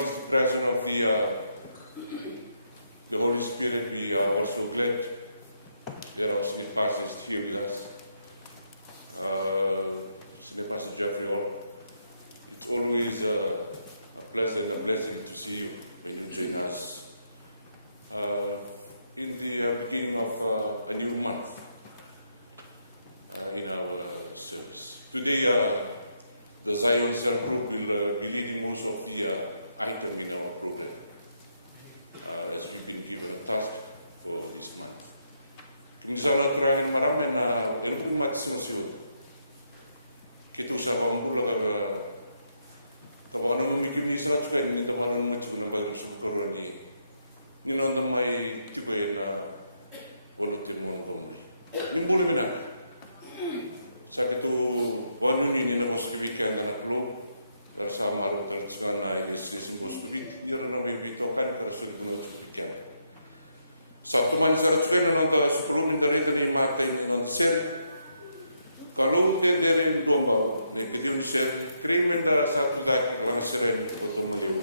acknowledge the presence of the Holy Spirit. We are also glad that our Spirit Pastor is here with us. Pastor Jeffrey, it's always a pleasure and a blessing to see you in us. In the beginning of a new month in our service. Today, the Zion Son group will be leading most of the item in our program as we been given a task for this month. Misalnya kurang maram dan umat semua. Kita usah bangun kawan mungkin bisa spend itu malam itu nampak super ni. Ini orang mai juga na boleh tengok. Ini boleh benar. Saya tu wanita ini nama sedikit anak lu sama orang sekarang ini sedikit. Dia orang lebih kompet terus itu sedikit. Satu masa saya menonton sebelum dari mata dengan sen. Lalu dia dari gombau, dia bisa krimen darah satu dah langsung dari itu mulai.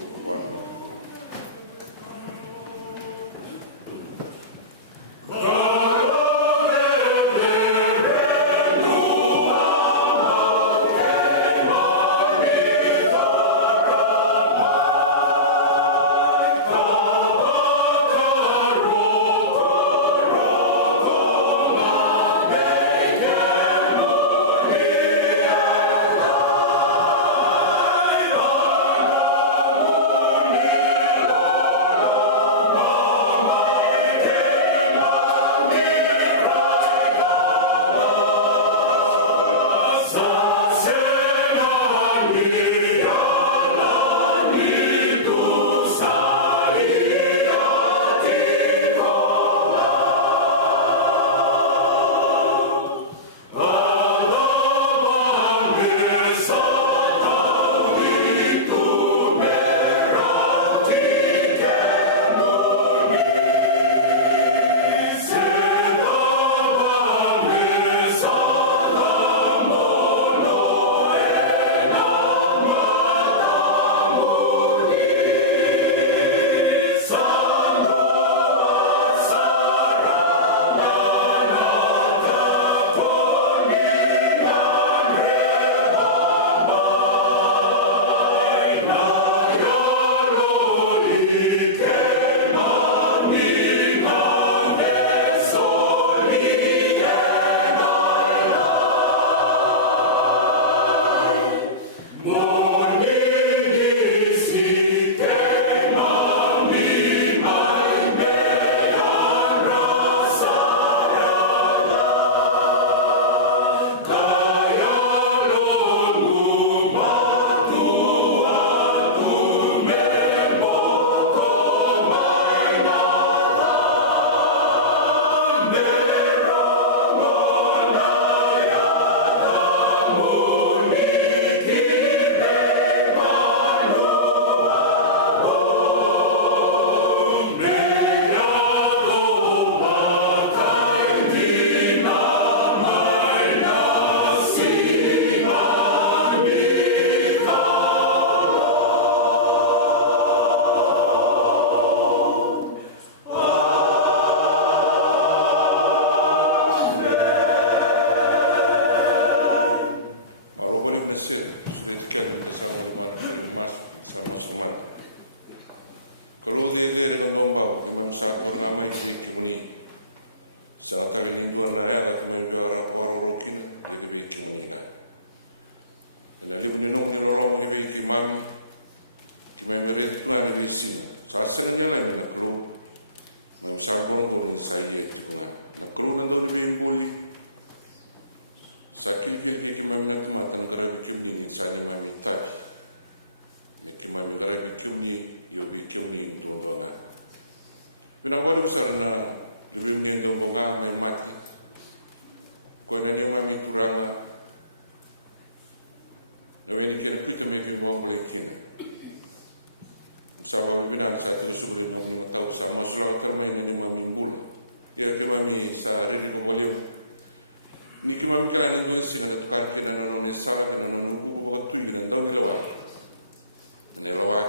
Nella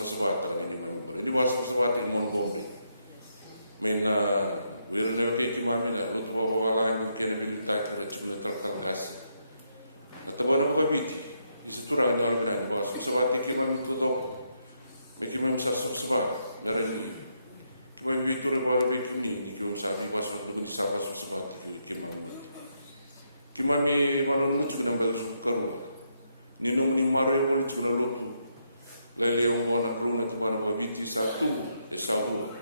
sasabata ka rin naman. Di ba sasabata rin naman po? May na, yun na peki mami na, ito po kawalan ng pinabilitay ko at sulit para kamagasa. At abang ako kami, isituran na lang na, diba? Sasabata kimang ito kimang sasabata, dahil kimang wiko na baro wiko ni, kimang sasabata, kimang sasabata, kimang may manunod sulang dalos karo. Ninong ni Mario mo sulang luto. Kaya yung mga nagrunat para mabiti sa ito, sa ito.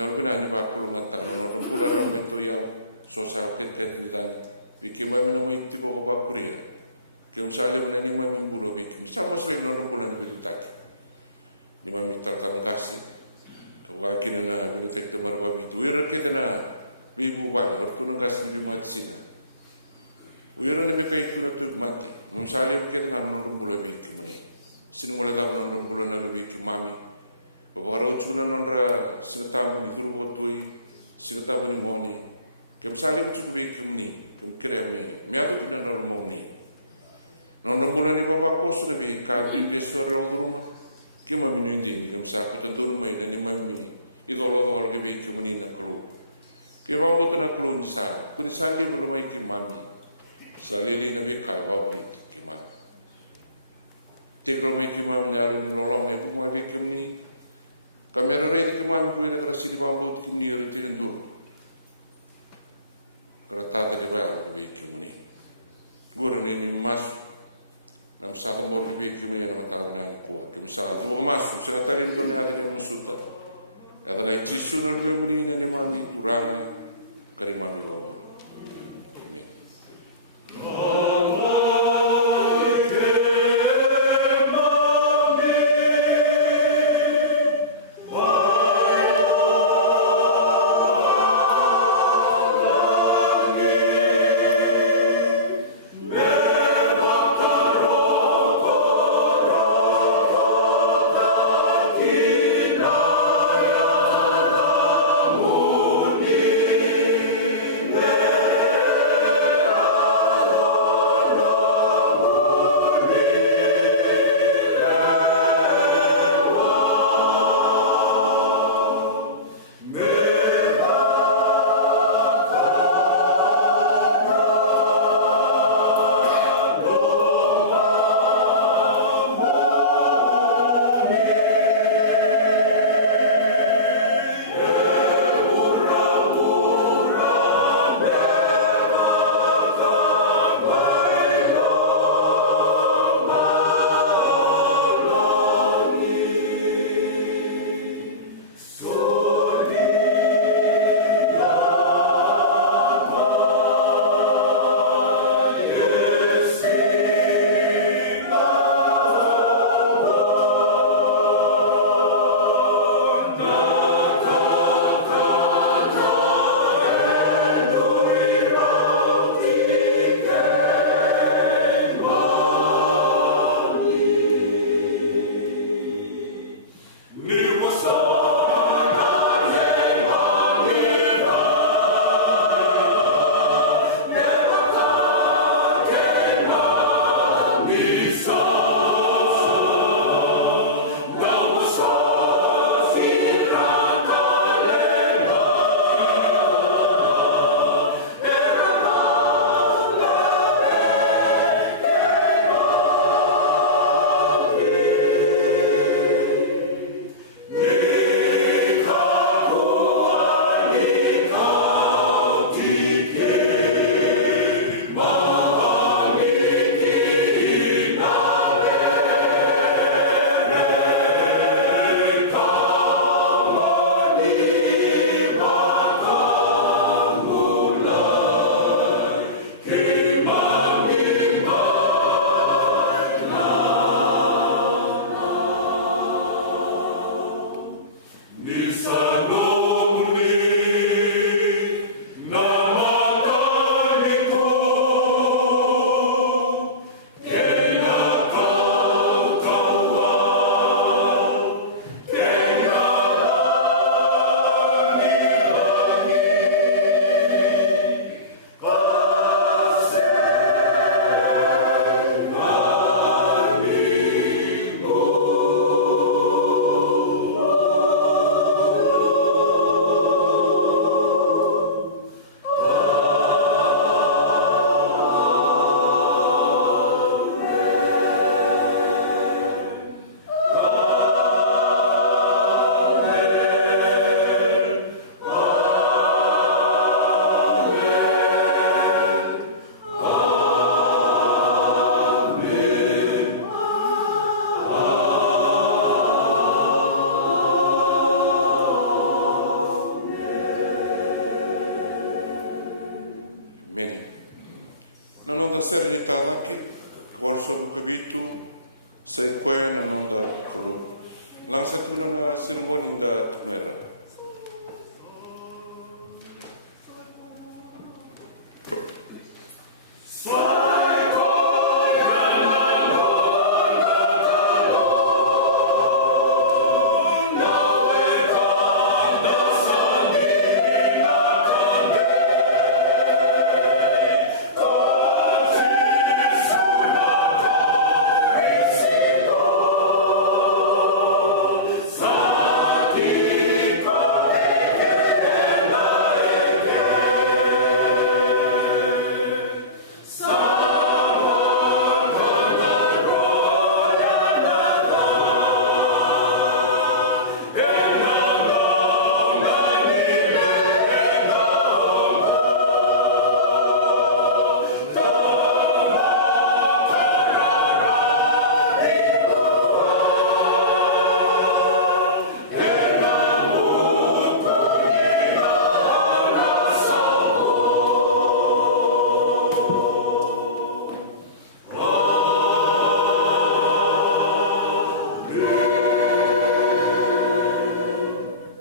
Yung pinanibago ng tao, nagutulan ng ito yung society technical. Ikiba mo naman yung tipo ba ko yan. Yung sabi na niyo namin bulo ito. Sama siya na ko ng delikad. Yung mga kakangasi. Bakit na, yung ito na ba ito. Yung kita na, ibu ba, ako na kasi yung mga sila. Yung na kayo ito natin. Kung saan yung kayo na naman ito. Sino mo lang ang mga na labig yung mami. Walau sudah ada serta itu betul serta bermomi. Kalau saya seperti ini, betul ini. Biar kita nak bermomi. Kalau kita nak berpakus lagi, kalau kita seorang tu, kita memilih. Kalau saya betul ini memilih. Itu orang lebih ini nak perlu. Kalau orang tu nak perlu besar, tu saya yang perlu itu mami. Saya ini nak kalau Tidak mungkin mengalami orang itu malik ini. Kalau ada itu mampu kita bersih mampu tinggi itu. Rata juga begitu ini. Bukan ini mas. Nam satu boleh begitu yang tahu yang pun. Misalnya mau masuk saya tadi itu ada masuk. Ada lagi disuruh ini dari mana kurang dari mana. Yeah.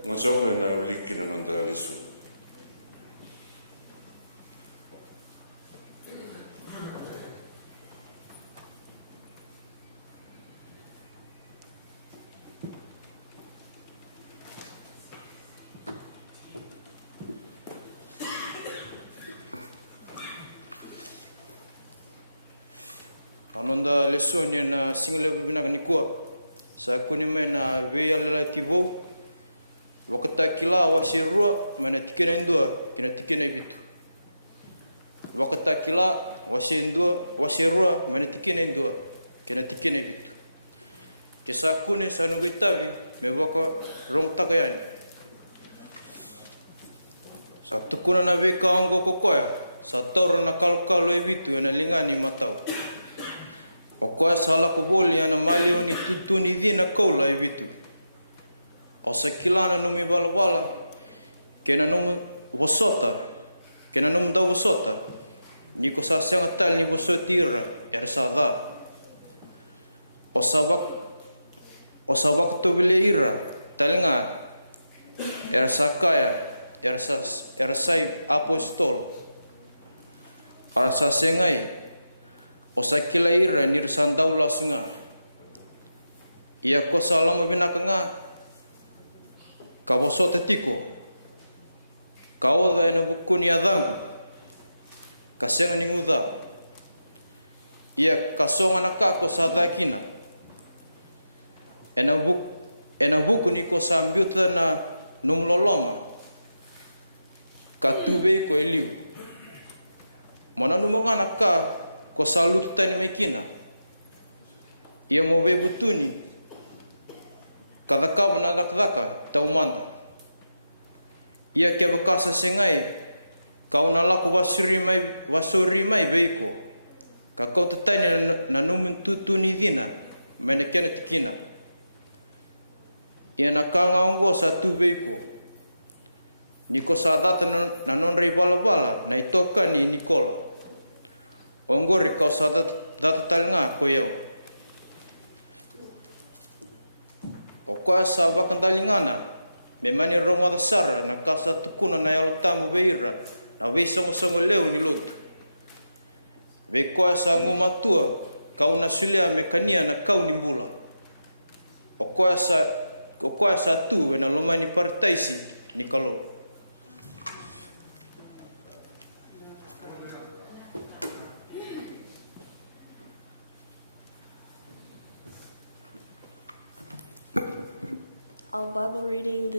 Nasome eneo lingine na Yesu.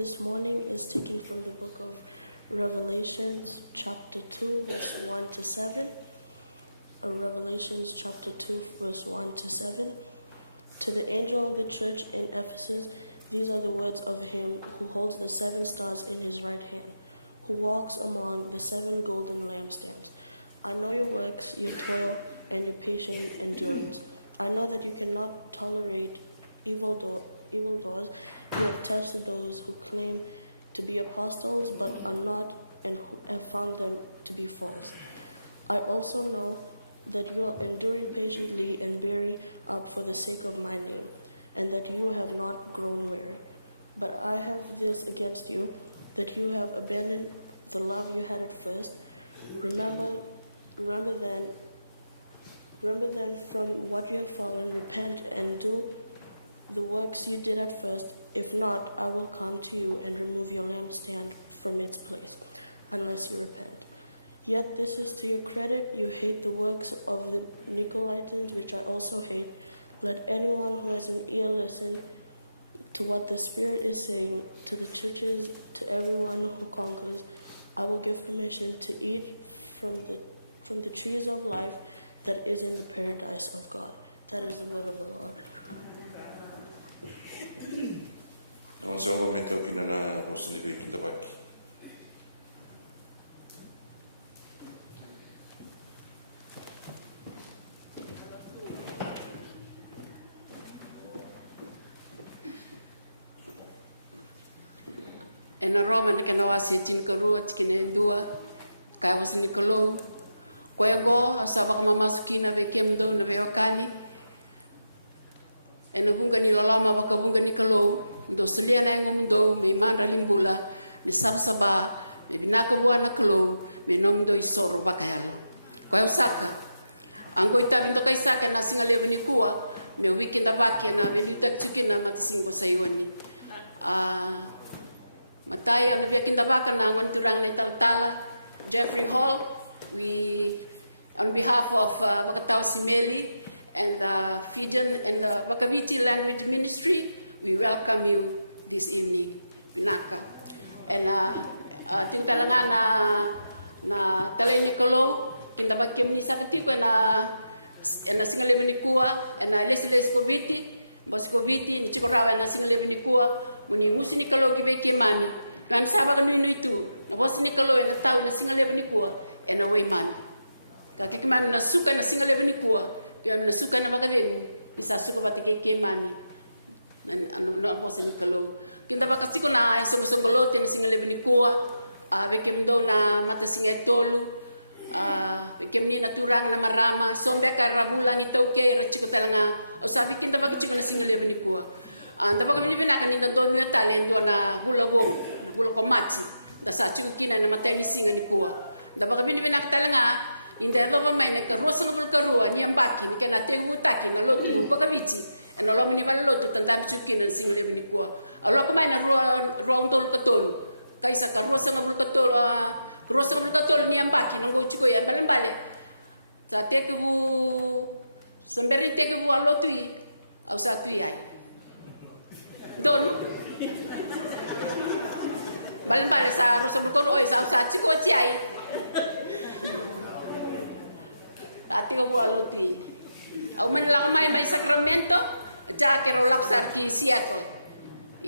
This morning is taken from Revelation chapter 2, verse 1 to 7. Revelation chapter 2, verse 1 to 7. To the angel of the church in Ephesus, these are the words of him who holds the 7 stars in his right hand, who walks among the 7 golden lampstands. I know your works, your prayer, and your patience and words. I know that you cannot tolerate evil doing, your testimonies to be apostles, but I'm not, and found them to be false. I also know that you have endured patiently and weary for the sake of my name, and that you have not grown weary. But I have this against you, that you have abandoned the love you had first. Rather than from what you for repent and do the works you did at first. If not, I will come to you and remove your lampstand from its place, unless you repent. Yet this is to your credit, you hate the works of the Nicolaitans, which I also hate. Let anyone who has an ear listen to what the Spirit is saying to the churches, to everyone who conquers. I will give permission to eat from the trees of life that is in the paradise of God. That is my will of God. Salome 38 apostoli ritrovati. En de Roman en de oasis in de woord in de boer, daar is een geloof. Korebo, asal mama skina de kendo de beokani. En de boer kanila mama wakabuga ni kalo, kusudia na mundo, ni manda ni mula, ni sasaba, ni nako bwana kalo, ni nongo ni soro bakaya. Baksa, anggota anda pesta yang asing dari Indonesia, berbikin lapak dan juga cuci dan asing bahasa Indonesia. Kaya berbikin lapak dan menjual mental Jeffrey Hall, on behalf of Council Mary and Fijian and the Patavici Language Ministry, we welcome you this evening in Naka. And kita na kalian itu Inabat kemisan tiba na sila lilikuwa na residence kubiki was kubiki nchukara na sila lilikuwa mwenye musimi kalo kubiki mani na msaba na minu itu wakasini kalo ya kitabu sila lilikuwa ya na kulimani lakini na mnasuka na sila lilikuwa na mnasuka na magalini msasuka wa kubiki mani anamdako sa mikalo kita bakasiko na sila lote na sila lilikuwa pekemdong na matasinetolu kami natural na malamang so kaya bulan ito kaya chuta na sabi ko naman sila sinulog ko ano ko din natin na to na talento na bulo mas nasa chuki na naman sinulog ko dapat din pinangkal na hindi to mo kayo mo sa mga tao niya pa kaya natin mo tayo ko ko nitsi ano mo ba ito tanda chuki na sinulog ko ano ko na ro to kaya sa mo sa mga tao Rosa betul ni apa? Menurut saya yang paling baik. Tapi tu sebenarnya tu kalau tu ni, asal dia. Betul. Baik saya betul saya tak cukup cai. Tapi kalau tu ni, orang ramai di Sacramento, cakap orang sakit siapa.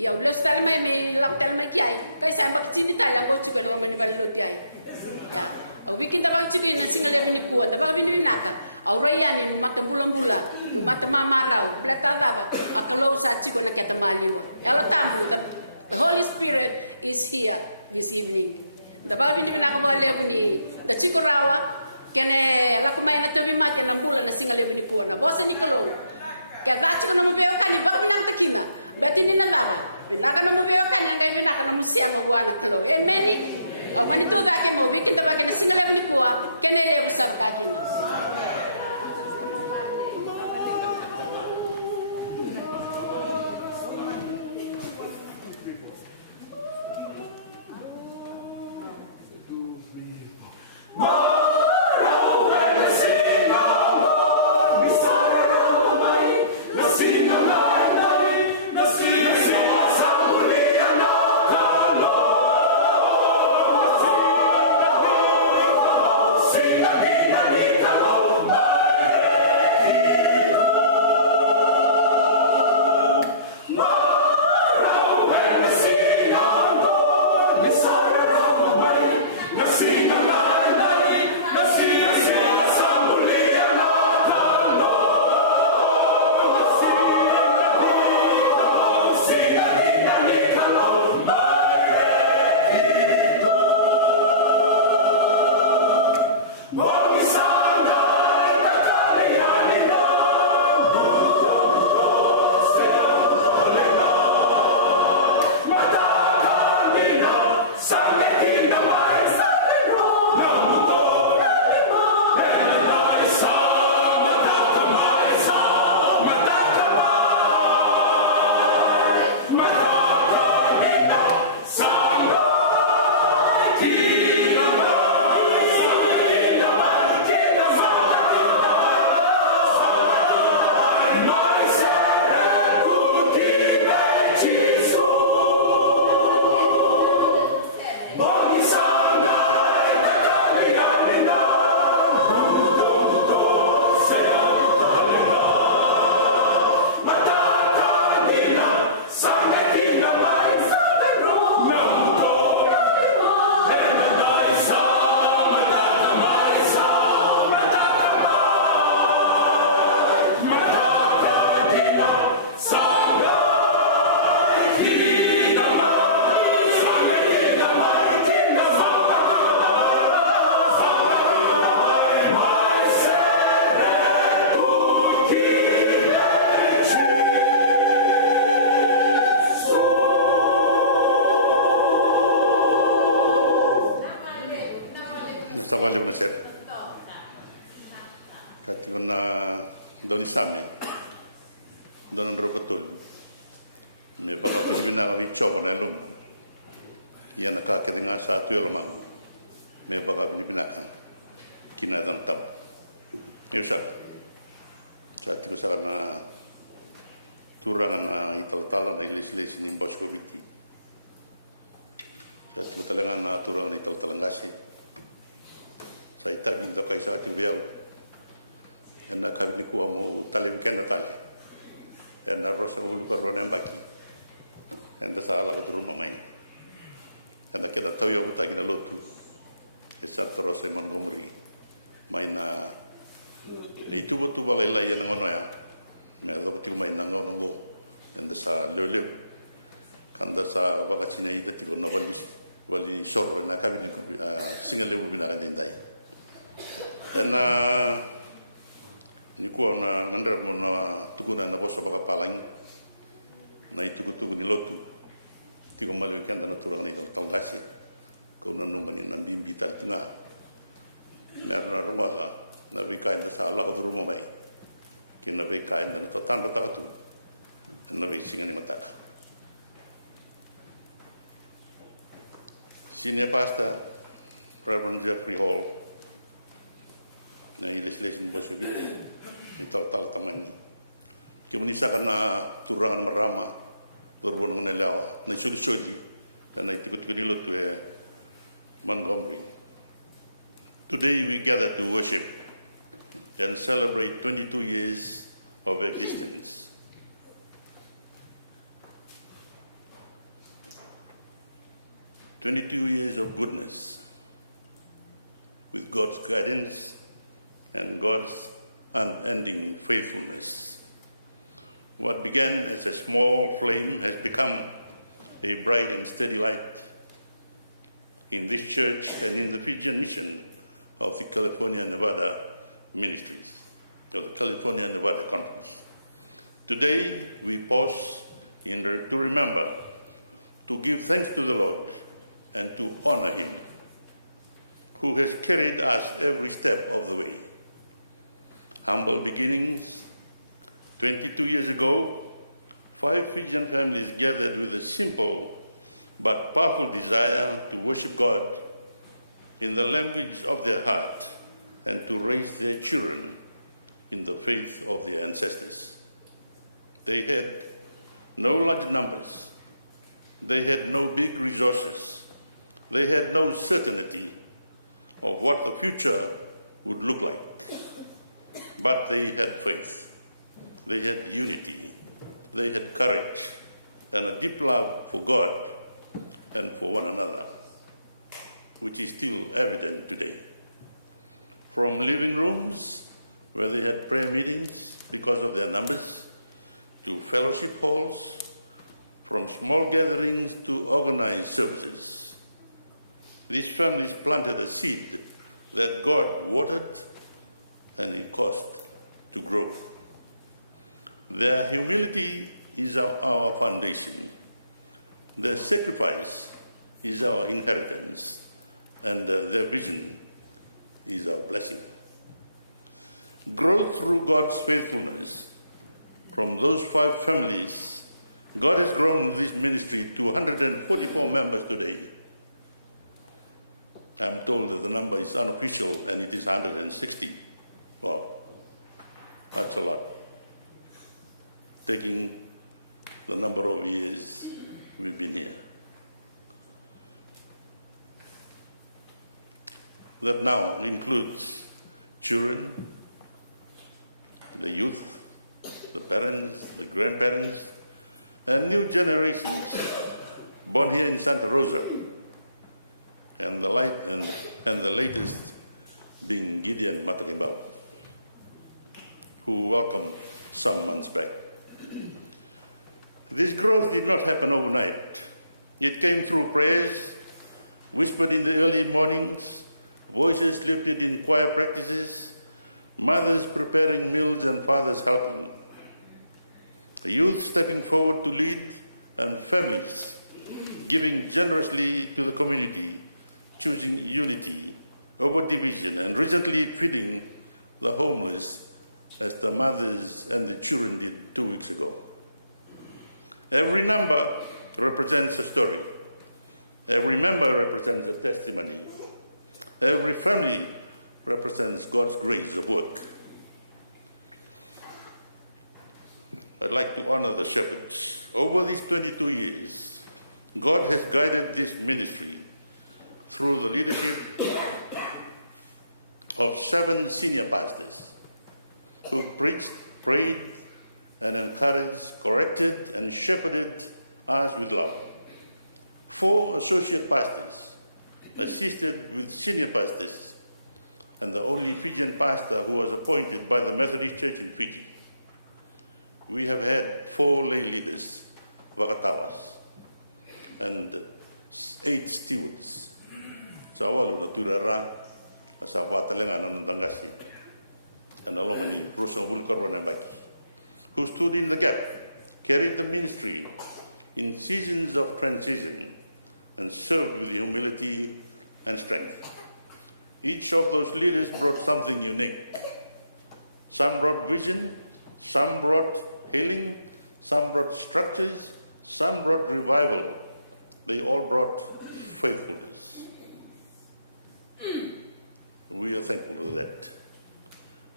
Yang bersama ni doktor macam, bersama cerita ada waktu berapa berapa. Bikin orang ciri sini dari buat, tapi ni nak. Awak yang makan bulan-bulan, makan marah, berapa? Kalau sahaja kita kata mana? Holy Spirit is here this evening. Sebab ni nak buat ni. Jadi kalau kena orang main demi mati dengan bulan nasi ada di buat. Bos ni kalau kita asyik membeokan, kalau nak kita, berarti ni nak. Maka membeokan yang mereka nak manusia buat itu. Ini. Menurut kami, kita bagi silakan dibuat, kami ada bersama. Sangat Senior Pastor, Reverend Jeffrey Hall, Legislative Department, yung isa na turang rama, gobernador nila, nasusunod, and nagpipiliot ko mga pamilya. Today we gather to worship and celebrate 22 years of existence. 22 years of goodness, with God's guidance and God's unending faithfulness. What began as a small flame has become a bright and steady light in this church and in the Christian mission of the California Nevada Ministry, the California Nevada Conference. Today we pause in order to remember to give thanks to the Lord and to honor Him, who has carried us every step of the way. Humble beginnings, 22 years ago, 5 Christian families gathered with a simple but powerful desire to worship God in the language of their hearts and to raise their children in the faith of their ancestors. They had no large numbers. They had no big resources. They had no certainty of what the future would look like. But they had faith. They had unity. They had courage. And a deep love for God and for one another, which is still evident today. From living rooms, where they had prayer meetings because of their numbers, to fellowship halls, from small gatherings to organized services. These families planted a seed that God watered and it caused to grow. Their humility is our foundation. Their sacrifice is our inheritance, and their vision is our blessing. Growth through God's faithfulness. From those 5 families, God has grown this ministry to 134 members today. I'm told that the number is unofficial and it is 160. Well, that's a lot. Taking the number of years we've been here. That now includes children, the youth, the parents, the grandparents, and new generation, God here in Santa Rosa, and the light and the ladies being Gideon Matalaba, who welcome someone's back. This growth did not happen overnight. It came through prayers, whispered in the early mornings, voices lifted in choir practices, mothers preparing meals and fathers helping. The youth stepping forward to lead, and families giving generously to the community, choosing unity, poverty meeting, and recently feeding the homeless as the mothers and the children did 2 weeks ago. Every member represents a story. Every member represents a testimony. Every family represents God's grace at work. I'd like to honor the servants. Over these 22 years, God has guided this ministry through the leadership of 7 senior pastors who preached, prayed, and encouraged, corrected, and shepherded us with love. 4 associate pastors assisted with senior pastors, and the Holy Christian pastor who was appointed by the Methodist Church in Greece. We have had 4 lay leaders for our and 8 stewards. So all the Turara, Sabata, and Bakasi, and all the Pusamunta, who stood in the gap, carried the ministry in seasons of transition, and served with humility and strength. Each of those leaders brought something unique. Some brought vision, some brought healing, some brought structures, some brought revival. They all brought faithfulness. We are thankful for that.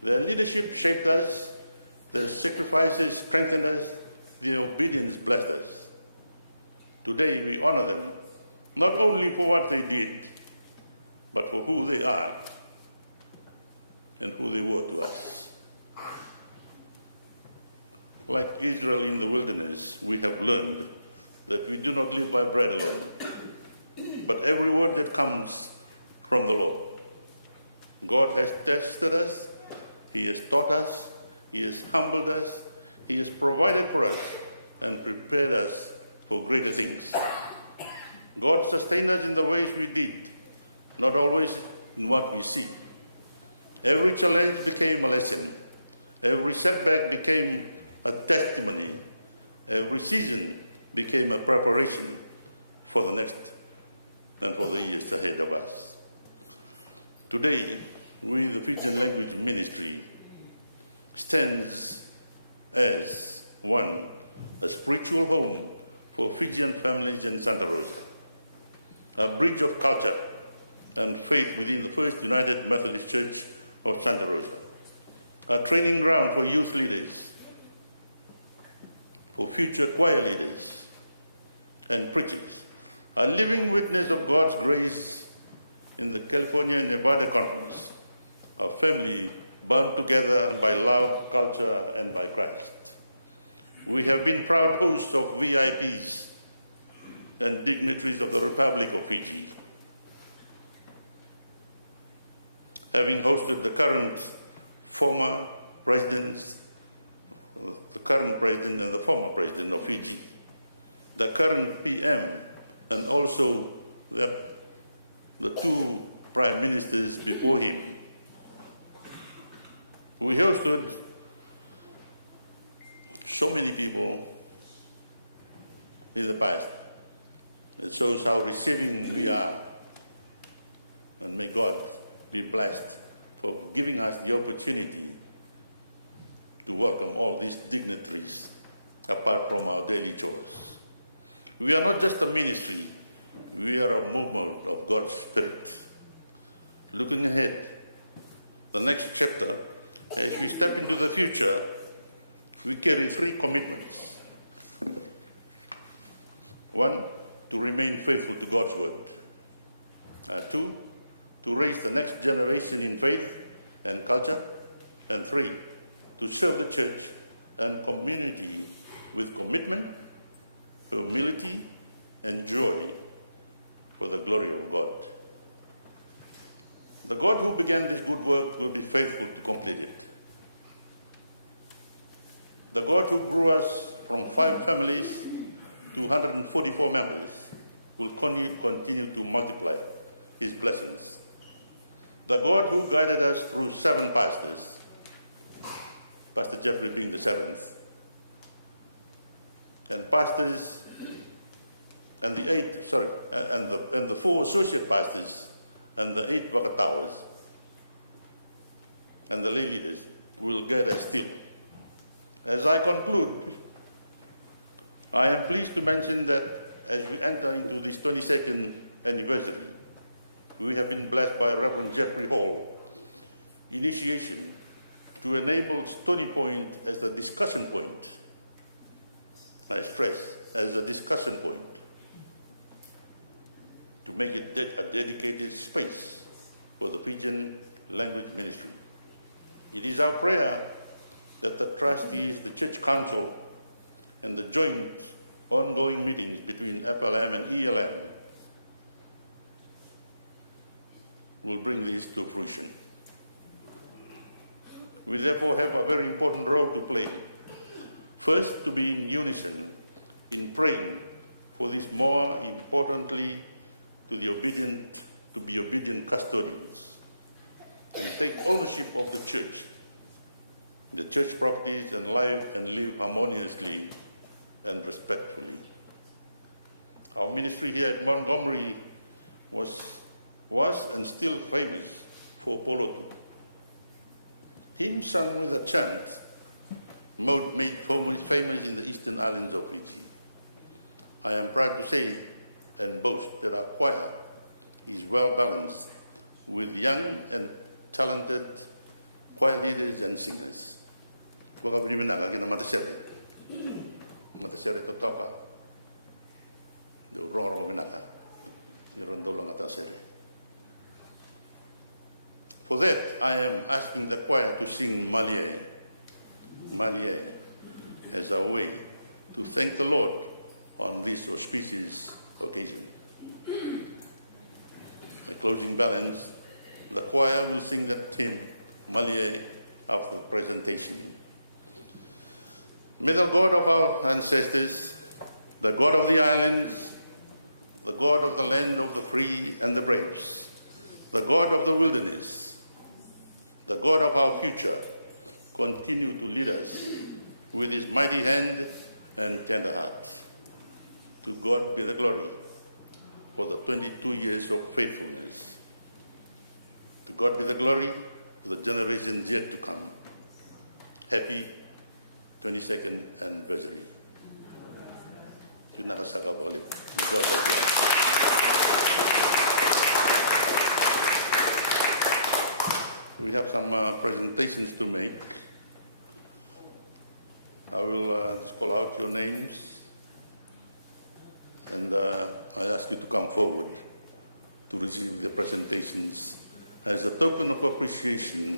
Their leadership shaped us, their sacrifices strengthened us, their obedience blessed us. Today we honor them, not only for what they did, but for who they are and who they were. Like Israel in the wilderness, we have learned that we do not live by bread alone, but every word that comes from the Lord. God has blessed us, He has taught us, He has humbled us, He has provided for us, and prepared us for greater things. God sustained us in the ways we did, not always in what we see. Every challenge became a lesson. Every setback became a testimony. Every season became a preparation for the next and for the years ahead of us. Today, we, the Vision Language Ministry, stands as one, a spiritual home for Christian families in Santa Rosa, a bridge of culture and faith within the First United Methodist Church of Santa Rosa, a training ground for youth leaders, for future choir leaders and preachers, a living witness of God's grace in the California and Nevada Conference, a family bound together by love, culture, and by Christ. We have been proud hosts of VIPs and dignitaries of the Republic of Haiti. Having hosted the current former president, the current president and the former president of Haiti, the current PM, and also the two prime ministers before him. We hosted so many people in the past. It shows how receiving we are. And may God be blessed for giving us the opportunity to welcome all these dignitaries apart from our daily chores. We are not just a ministry, we are a movement of God's Spirit. Looking ahead, the next chapter, as we step into the future, we carry three commitments. One, to remain faithful to God's word. Two, to raise the next generation in faith and culture. And three, to serve the church and community with commitment, humility, and joy for the glory of God. The God who began His good work will be faithful to complete it. The God who grew us from 5 families to 144 families will continue to multiply His blessings. The God who guided us through 7 pastors, Pastor Jeff will be the 7th, and pastors, and the 8, and the 4 associate pastors, and the 8 other towers, and the ladies will bear His gift. As I conclude, I am pleased to mention that as we enter into this 22nd anniversary, we have been blessed by Reverend Jeffrey Hall initiation to enable study point as a discussion point. I stress as a discussion point. To make it a dedicated space for the Christian language ministry. It is our prayer that the trustees, the church council, and the joint ongoing meeting between FLM and ELM will bring this to fruition. We therefore have a very important role to play. First, to be in unison, in praying for this, more importantly, to the obedient custodians. And take ownership of the church. The church properties and life and live harmoniously and respectfully. Our ministry here at Montgomery was once and still famous for all. In China, the Chinese, most big global famous in the Eastern Islands of Haiti. I am proud to say that both there are quite announcing that came earlier after the presentation. May the God of our ancestors, the God of the islands, the God of the land of the free and the brave, the God of the wilderness, the God of our future, continue to lead us with his mighty hand and tender heart. To God be the glory for the 22 years of faithfulness. To God be the glory, the generations yet to come. Happy 22nd anniversary. We have some presentations to make. I will go out the names and I'll ask you to come forward to receive the presentations as a token of appreciation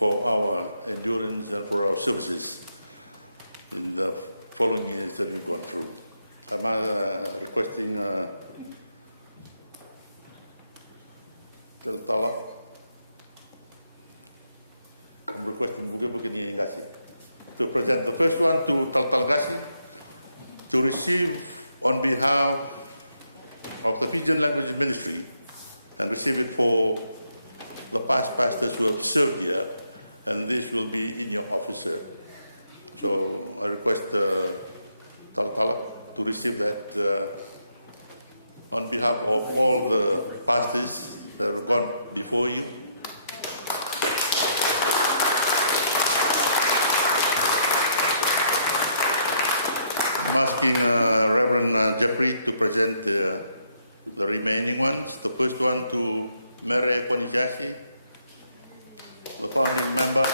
for our endurance and for our services in the following years that we gone through. Another question to present the first one to Fantastic to receive on behalf of the Citizen Leopard Ministry and receive it for the past pastors who have served there, and this will be in your office. So I request Papa to receive that on behalf of all the pastors that have come before you. Reverend Jeffrey to present the remaining ones. The first one to Mary from Jackie, the family member.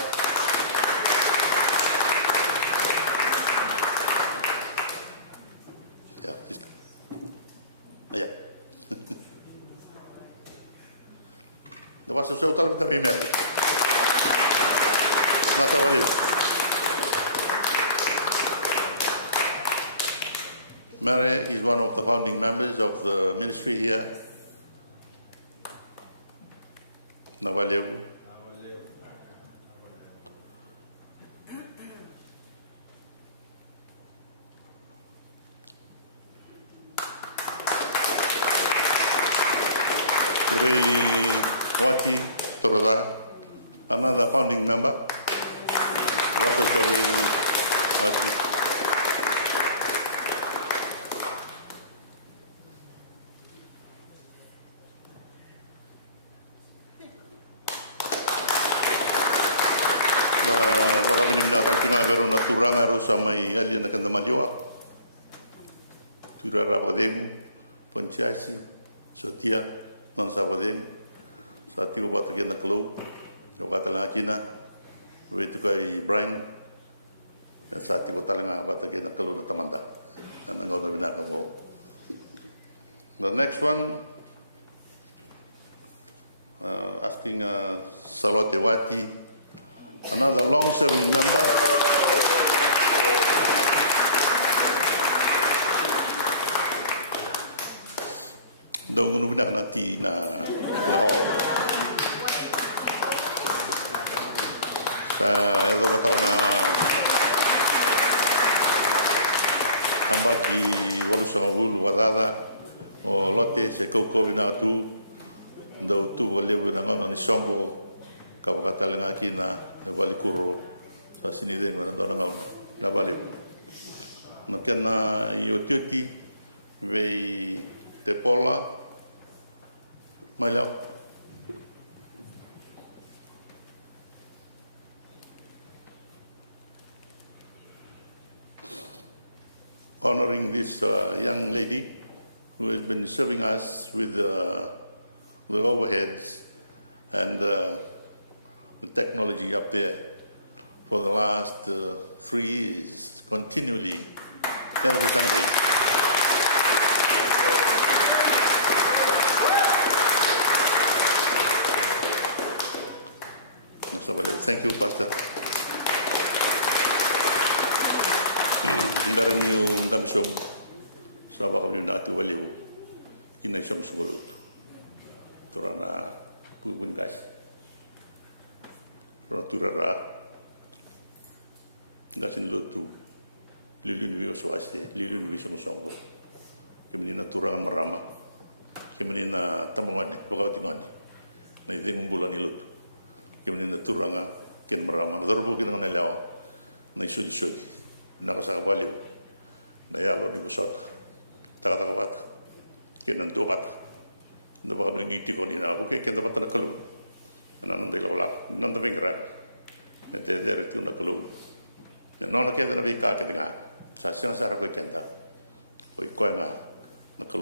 Mary is one of the founding members of the ministry here. Another founding member. The next one, asking Sawatewati, another also. Honoring this young lady who has been serving us with the overhead and the technology up there for the last 3 years, continually.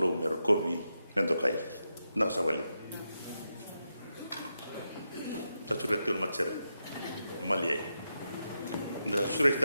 Dr. Kobe and the like. That's right. That's right, that's it. Monday. That's right,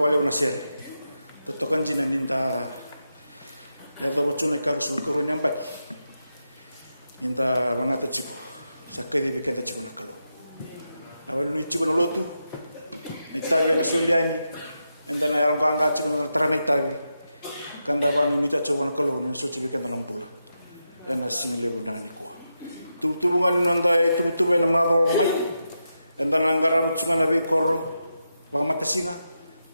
wale masih. Tetapi sini kita ada masalah kalau sebelumnya kan kita mana tu sampai kita di sini. Kalau itu dulu kita di sini kita ada apa lagi sekarang kita orang kita cuma kalau musuh kita nanti dan singgahnya. Tujuan yang baik itu yang apa? Tentang anggaran semua rekor orang kesini,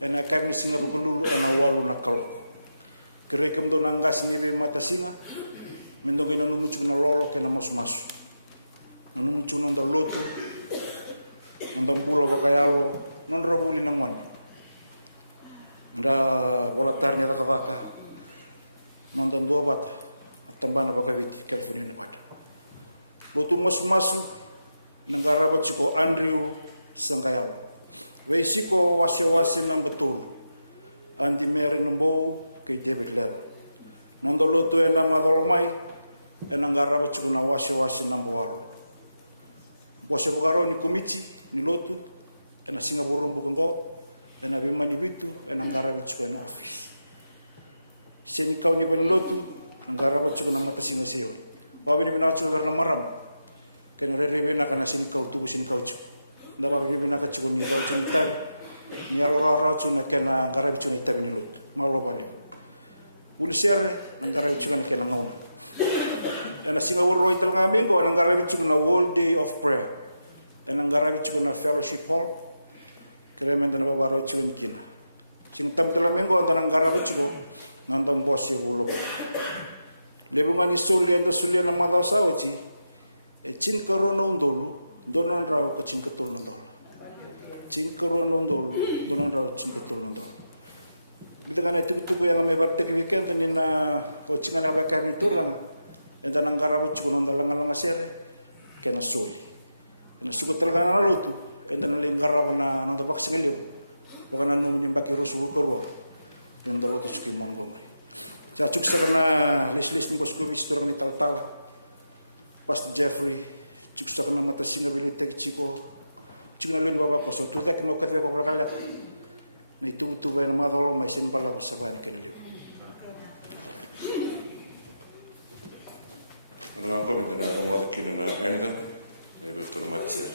yang akan kesini dulu awal nakal. Ketika itu nangka sini yang kesini, minum cuma rokok yang mas, minum cuma berdoa, minum berdoa, minum minuman, bawa kamera belakang, minum bola, teman boleh tiap ini. Untuk masing-masing negara Meksiko Andrew Samaya. Meksiko wasi-wasi yang betul. Anti-merin bo diterima. Menurut itu yang nama Romai, negara Meksiko wasi-wasi yang betul. Wasi-wasi di Kuwait, di Lotu, dan Singapura Bungkok, dan Rumah di Wiku, dan negara Meksiko. Singapura di Lotu, negara Meksiko masing-masing. Kalau yang masuk dalam malam, kita nak simpul. Kalau kita nak simpul, kalau orang cuma kena dalam simpul ini, awak boleh. Usia kita cuma kena awak. Dan semua itu kami orang dalam cuma World Day of Prayer, dan dalam cuma fellowship walk, kita mengenal baru cuma kita. Cinta kami orang dalam cuma nonton puasa dulu. Dia bukan istri yang bersedia nama bahasa sih. Cinta orang dulu, orang baru cinta orang. Cinta orang dulu, orang baru cinta orang. Dengan itu juga yang menyebabkan mereka dengan percaya mereka itu lah. Dan antara cuma dalam manusia dan musuh. Meskipun orang lalu, kita menentang nama manusia itu, orang yang dipanggil musuh itu, yang baru cinta orang. Tapi karena khusus seperti kata Pastor Jeffrey, setelah mengatasi dari Meksiko, Cina yang bapak sebutnya kalau kita mau ada itu tulen malu masih pada kesempatan. Kenapa menjadi wakil menyampaikan lebih terbaik?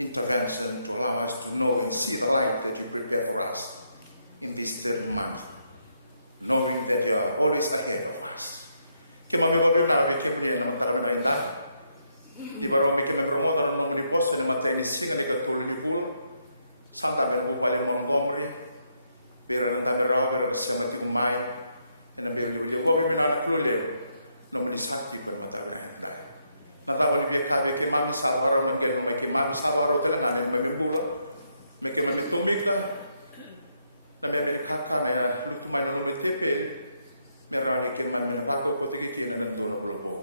Intervention to allow us to know and see the light that you prepare for us in this third month, knowing that you are always ahead of us. Che ma avevo una che qui non stava in realtà. Di parola che mi promuovono non mi possono mantenere insieme ai cattori di culo, sembra per occupare Montgomery, per andare a come non ha più lei, non mi sa che come matare. Natalo di fare che man salvaro, non che man salvaro per la nave per buono, perché non mi convinta, perché canta era l'ultima giorno del tempo, era che man non tanto potere che non mi dono proprio.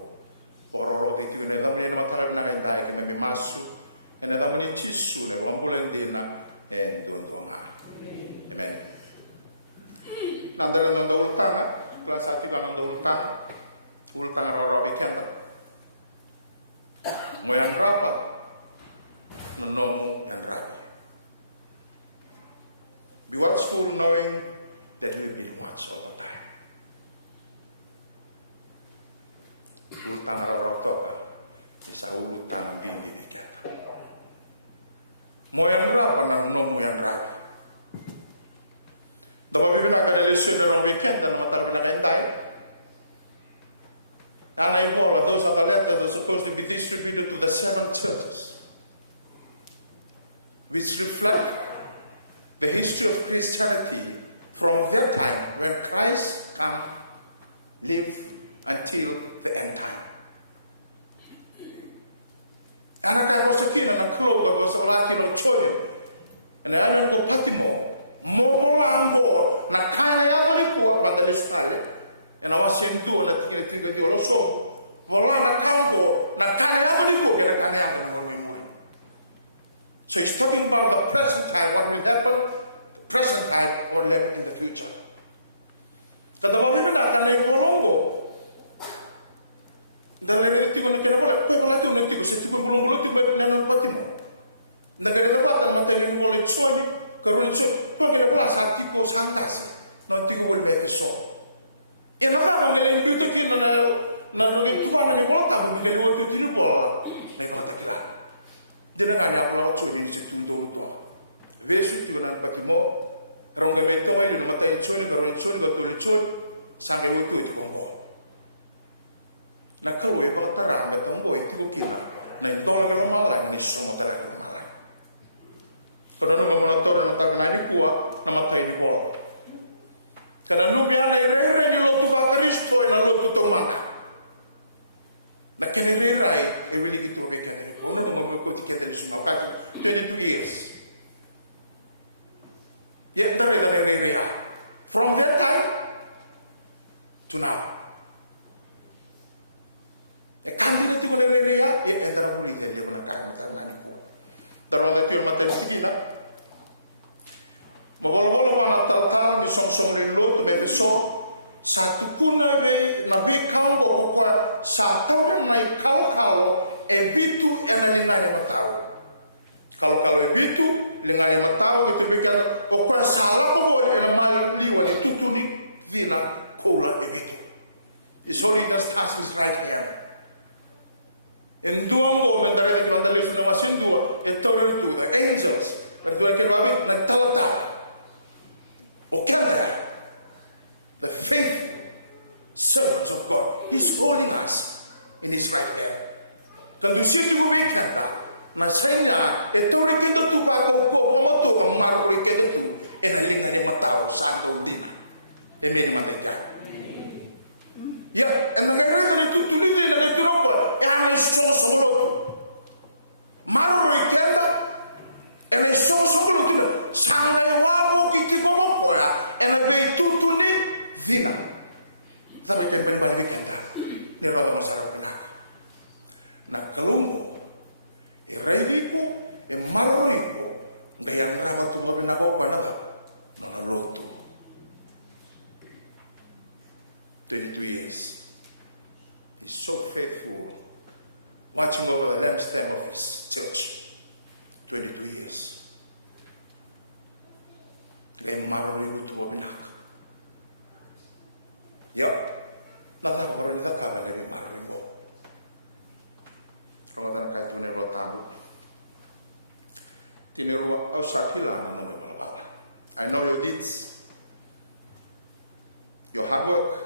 Ora che io ne do un notare una idea che mi masso, e ne do un inciso, e non vuole dire, e non do. Bene. Natalo non do ultana, la sativa non do ultana roba vecchiata. Mau yang berapa? Menolong yang berapa? You are full knowing that you need much all the time. Utang rokok, saya utang ini dikit. Mau yang berapa? Menolong yang berapa? Tapi kita akan lesu dalam weekend dan mata penelitian. Karena itu, those are the letters that are supposed to be distributed to the seven churches. This reflects the history of Christianity from that time when Christ lived until the end time. Karena kalau sekian nak keluar kalau selagi nak cuy, dan ada bukti mau langgo, nak kaya balik kuat bandar sekali. Na wasindu na tiketi di oloso wala na kambo na kaya ni ko kaya kanya ko mo. So it's talking about the present time, what will happen present time or never in the future. Kada mo ni na kanya ko mo. Dale rettivo ni ko ko na to ni ko se ko mo mo ti ko na no pati mo. Na kada ba ta na tani mo ni tsoni ko ni tsoni ko ni ba sa ti ko sangas. No ti ko ni be so. Che non ha nell'intuito che non ricorda di volta, non deve molto più di buono, e non è chiaro. Deve fare la parola di dice tutto un po'. Adesso ti non è mo, tra un momento vai, il mattino il sole, sa che io ti con voi. La tua vuoi portare per voi, tu prima, nel tono che non magari nessuno te la magari. Quando non mi torna a tornare di tua, non mi fai di buono. Karena nu biar era di lo tua Cristo e lo tua maka. Ma che ne vedrai e vedi che tu che come non puoi chiedere semua tak jadi please. Dia tak ada negara. From that time to now. Ya kan itu negara dia ada pun dia menekan sana. Terus dia mati sila. Mula-mula mana terletak di sosok rindu, dari satu kuna dari nabi kalau bahwa satu naik kalau itu yang lengan tahu. Kalau itu lengan tahu itu bukan bahwa salah bahwa yang liwa itu tuli tidak kulah itu. It's only just ask is right there. Dan dua orang dari masing dua itu the angels. Dan mereka kami terletak. Whatever the faithful servants of God is holding us in His right hand. Dan di sini juga berkata, nasenya itu begitu tu aku orang mahu begitu, energi yang tahu satu ini, ini mereka. Ya, energi itu tulis dari grup, yang semua mahu begitu, yang semua itu sampai mahu itu e avere tutto lì fino avete per la vita della vostra vita ma colombo e re ricco e malo ricco mi ha entrato tutto una bocca non ha rotto 22 years he's so faithful watching over the lampstand of his church 22 years yang mau itu bilang, ya, tata orang kita kalah dari mana itu? Kalau mereka itu lewat tahu, ini lewat sakila I know your deeds, your hard work,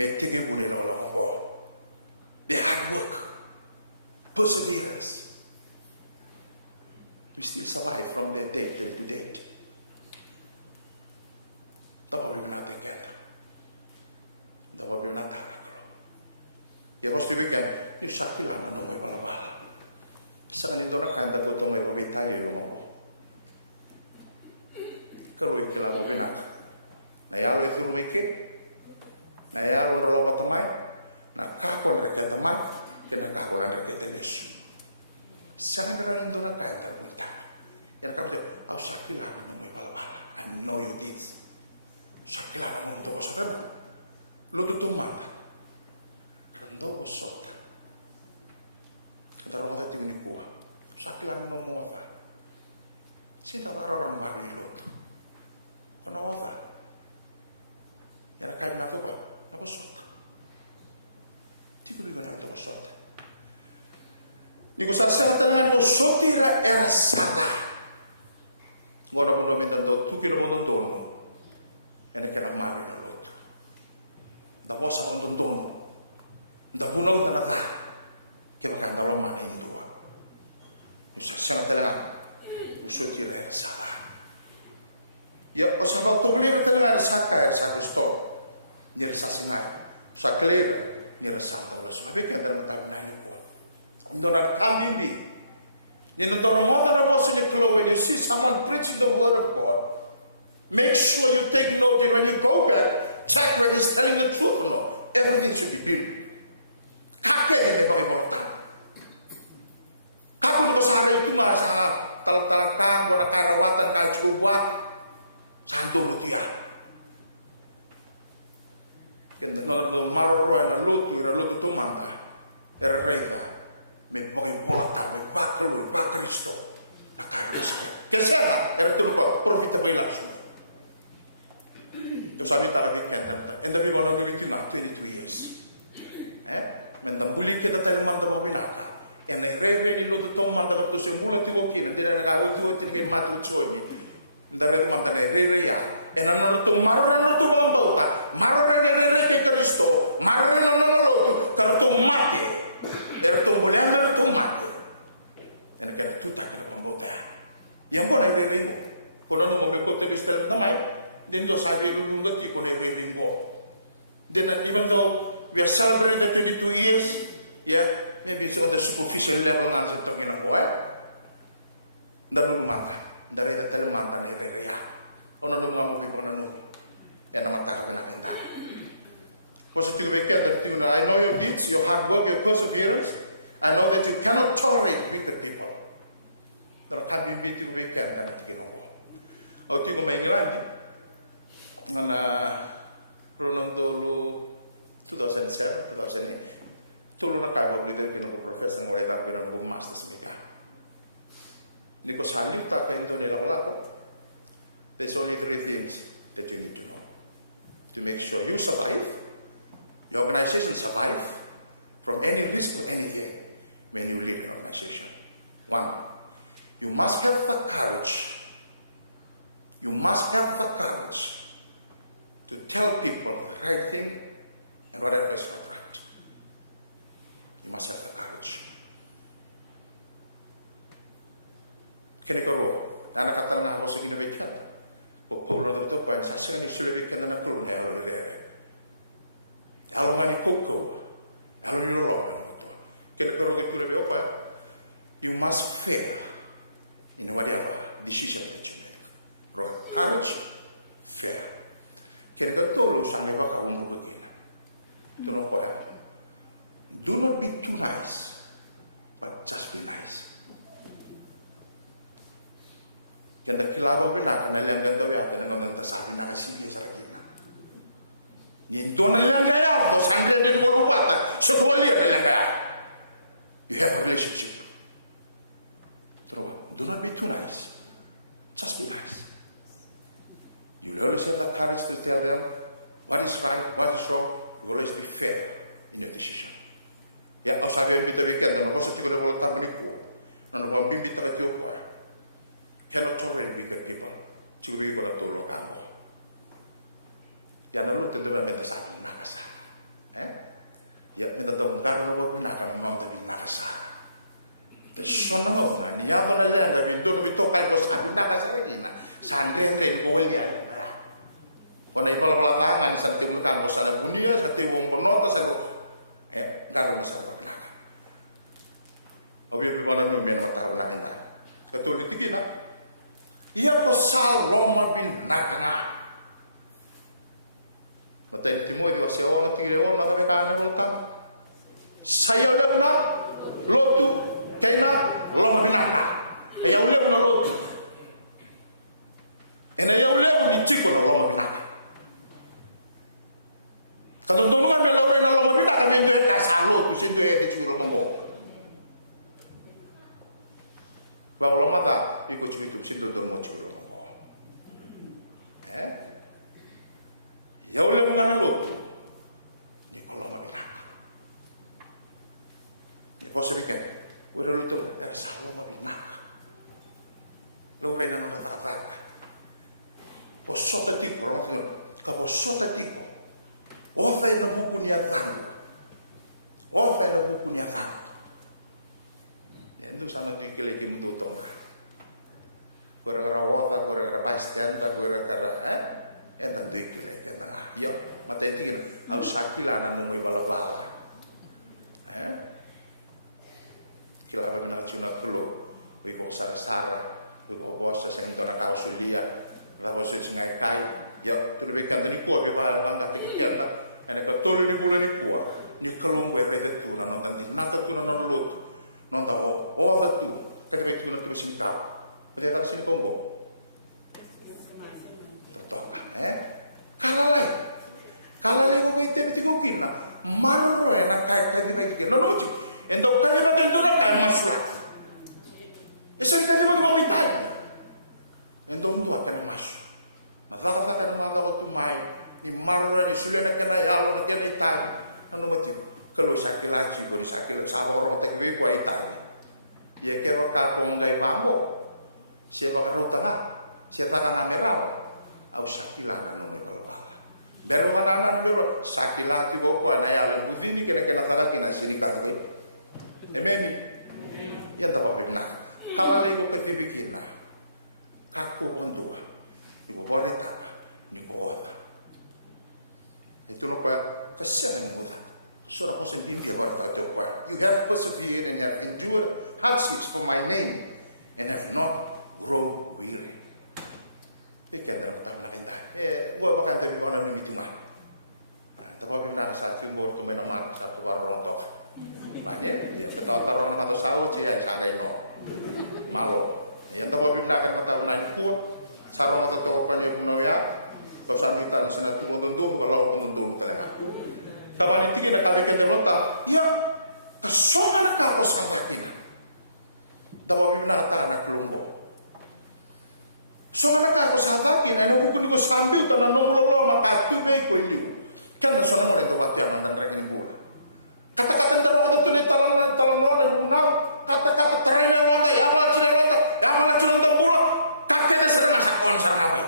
They take it with another couple. They hard work. Perseverance. You still survive from their day to day. Probably not again. Probably not. Dia pasti weekend, Sabtu lah menunggu apa. Saat itu orang kan dapat tolong komentar di rumah. Kalau itu lah benar. Ayah itu mikir, ayah orang teman, nah kalau kerja teman, jangan kalau kerja terus. Saya orang itu lah kan teman. Yang kerja kau Sabtu lah menunggu apa. I know you need. Sabtu lah menunggu apa. Lalu itu mana? Dopo so, la roba di un po', sa che l'hanno nuova, se la parola non va bene, non la fa, perché è qua, non lo so, ti devi dare lo so. Dico, stasera te la devo sopire e a sala. Ora quello che dato tu che lo voto tono, e ne crea male il prodotto. La posa con un tono. Da pulau terasa, yang kalau makin tua, usaha terang, usaha tidak salah. Ya, kalau kemudian terang sakai satu stop, biar sasingan, sakit, biar sakit terus. Tapi kadang kadang itu, menurut kami in the modern Muslim when you see someone preaching the word of God, make sure you take note when you go back. Exactly what is telling the truth or not. Everything should be built. Kakek yang berkomentar. Kamu bersama itu merasa tertantang, berkarawatan, tercoba, jantung dia. Dan teman-teman marah dan lutu itu mana? Berbeda. Mempoimporta, belakang Kristo. Ya sekarang, dari itu kok, profitabilitas. Kesalahan kalau weekend, tapi kalau memiliki waktu itu yes. Dan boleh kita terima atau tidak. Yang mereka itu tomar atau semua itu mungkin dia kalau itu tinggi mati sorry. Dari mana mereka? Yang anak tomar anak tomar bota. Maru mereka kita Kristo. Maru anak kalau mati. Dari itu benar itu mati. Dan itu tak membota. Yang boleh mereka. Kalau mau berkata Kristo namai. Yang dosa itu mengerti kalau mereka mau. Dan even though we are celebrating 22 years, yeah, maybe it's on the superficial level as we're talking about. Dari rumah, dari rumah, dari rumah. Kalau rumah mungkin kalau ada mata kita. Positive weekend, I know your needs, your hard work, your perseverance. I know that you cannot tolerate wicked people. Don't have you meeting weekend, you know. Waktu itu migran, mana Rolando. Sudah saya ini. Turun kalau kita dengan profesor yang ada dalam master kita. Di posisi kita itu adalah there's only three things that you need to know to make sure you survive, the organization survive from any risk or anything when you lead an organization. One, you must have the courage. You must have the courage to tell people the right thing. Whatever is correct. You must have the courage. Kaya kalau anak kata nak harus Indonesia, pokok itu organisasi yang disuruh naman turun kaya orang. Kalau mana pokok, kalau ni lolo. Kaya kalau itu lolo apa? You must fail in whatever decision that you make. Courage, fail. Kaya betul sama apa kamu begini. Do not be too nice, but just be nice. Dan kita apa pun akan melihat itu yang dengan tersaling nasi kita lakukan. Itu adalah bos anda di rumah semuanya adalah jika relationship. So do not be too nice, just be nice. You know the cards together. What is right, what is wrong. Boleh be fair in your decision. Ya, kalau saya berdirikan, dan kalau saya tidak boleh tahu itu, dan kalau binti pada Tiongkok, jangan coba diberikan kita, curi pada Tiongkok apa. Dan lalu tidak ada yang salah, nggak salah. akhirnya di bawah dia. Pada itu orang lain satu bukan besar dunia, satu penonton satu dalam satu. Oke, kita lalu memang orang kita. Betul tidak? Ia pasal Roma bin Nakna. Pada itu itu siapa tiga orang mereka melakukan. Saya adalah Lotu, saya Roma bin Nakna. Ia adalah Lotu. Ia adalah Tiga Roma bin Nakna. Satu orang Roma bin Nakna yang berasal Lotu sendiri di Ciburu Mongol. Kalau mata ikut situ terus. Ya boleh mana tu? Ikut nama. Ikut sekali. Kalau itu kan sama nak. Lo kena mana tak? Bosok tadi beroknya. Kalau bosok tadi, apa yang mau punya tangan? Apa yang mau punya tangan? Itu sama dikira di mulut orang. Gara-gara wota, gara-gara pasien, gara-gara dan dikira. Ya, ada yang harus akiran dan berbalas. Kita orang sudah perlu berusaha sabar, berusaha sehingga tahu sendiri, tahu sendiri kali. Ya, berikan dari kuah beberapa lagi yang betul di bulan itu kuah. Di kolom berbeda tu, orang mata tu orang dulu. Nota orang tu, efektif untuk cinta. Mereka sih tunggu. Kalau yang kita itu kita, mana orang yang kaya mereka, lalu, untuk kaya mereka itu kan manusia. Sebenarnya orang lebih baik. Untuk itu apa yang masuk? Rata-rata kalau waktu main, di mana orang di sini kan kita dalam telekan, lalu itu terus sakit lagi, boleh sakit sama orang teknik kualitas. Dia kira kalau nggak mampu, siapa kalau tanah, siapa tanah kamera, harus sakit lah. Dari mana-mana itu sakit hati boko ada yang ini kira-kira salah dengan sini kartu. Ini kita tahu benar. Kalau itu ketika kita, aku berdua, ibu wanita, ibu orang. Itu lupa kesian itu. Suatu sendiri yang baru coba. Tidak persediaan yang enjoy access to my name and if not, grow weary. Itu yang kita buat bukan dari mana ini di mana. Tapi benar saat itu waktu memang satu orang tua. Kalau orang tua sahur sih ya cari no. Malu. Ya kalau kita akan tahu nanti pun, sama satu orang yang punya ya, kalau sampai kita bisa nanti menunduk, kalau menunduk. Kapan itu kita ada kenyontak, ya, semua nak bersama kita. Tapi benar tak nak kelompok. Semua nak bersama kita, yang mungkin juga sambil dalam nomor maka itu baik ini. Kan sana ada kelapian dan rekening. Kata-kata dalam itu di talan dan punau, kata-kata keren yang ada, amal sudah terpulang, tapi ada setengah sakon sana.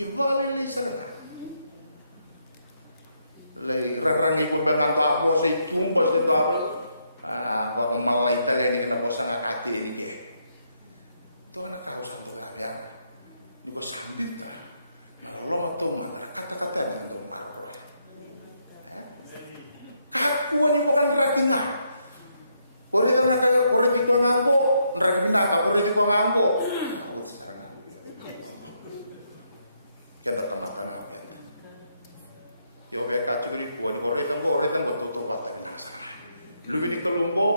Imbal ini sana. Dari rekening beberapa apa sih tumpah di bawah, bahkan malah Italia ini kita bersama hati ini. Orang kau satu lagi, juga sambilnya. Allah tu mana kata-kata yang aku ini orang rakyatnya. Boleh tenang, boleh di pengampu, rakyatnya, boleh di pengampu. Kita tak makan apa. Yo kayak kacuri, boleh kan betul apa. Lebih penunggu.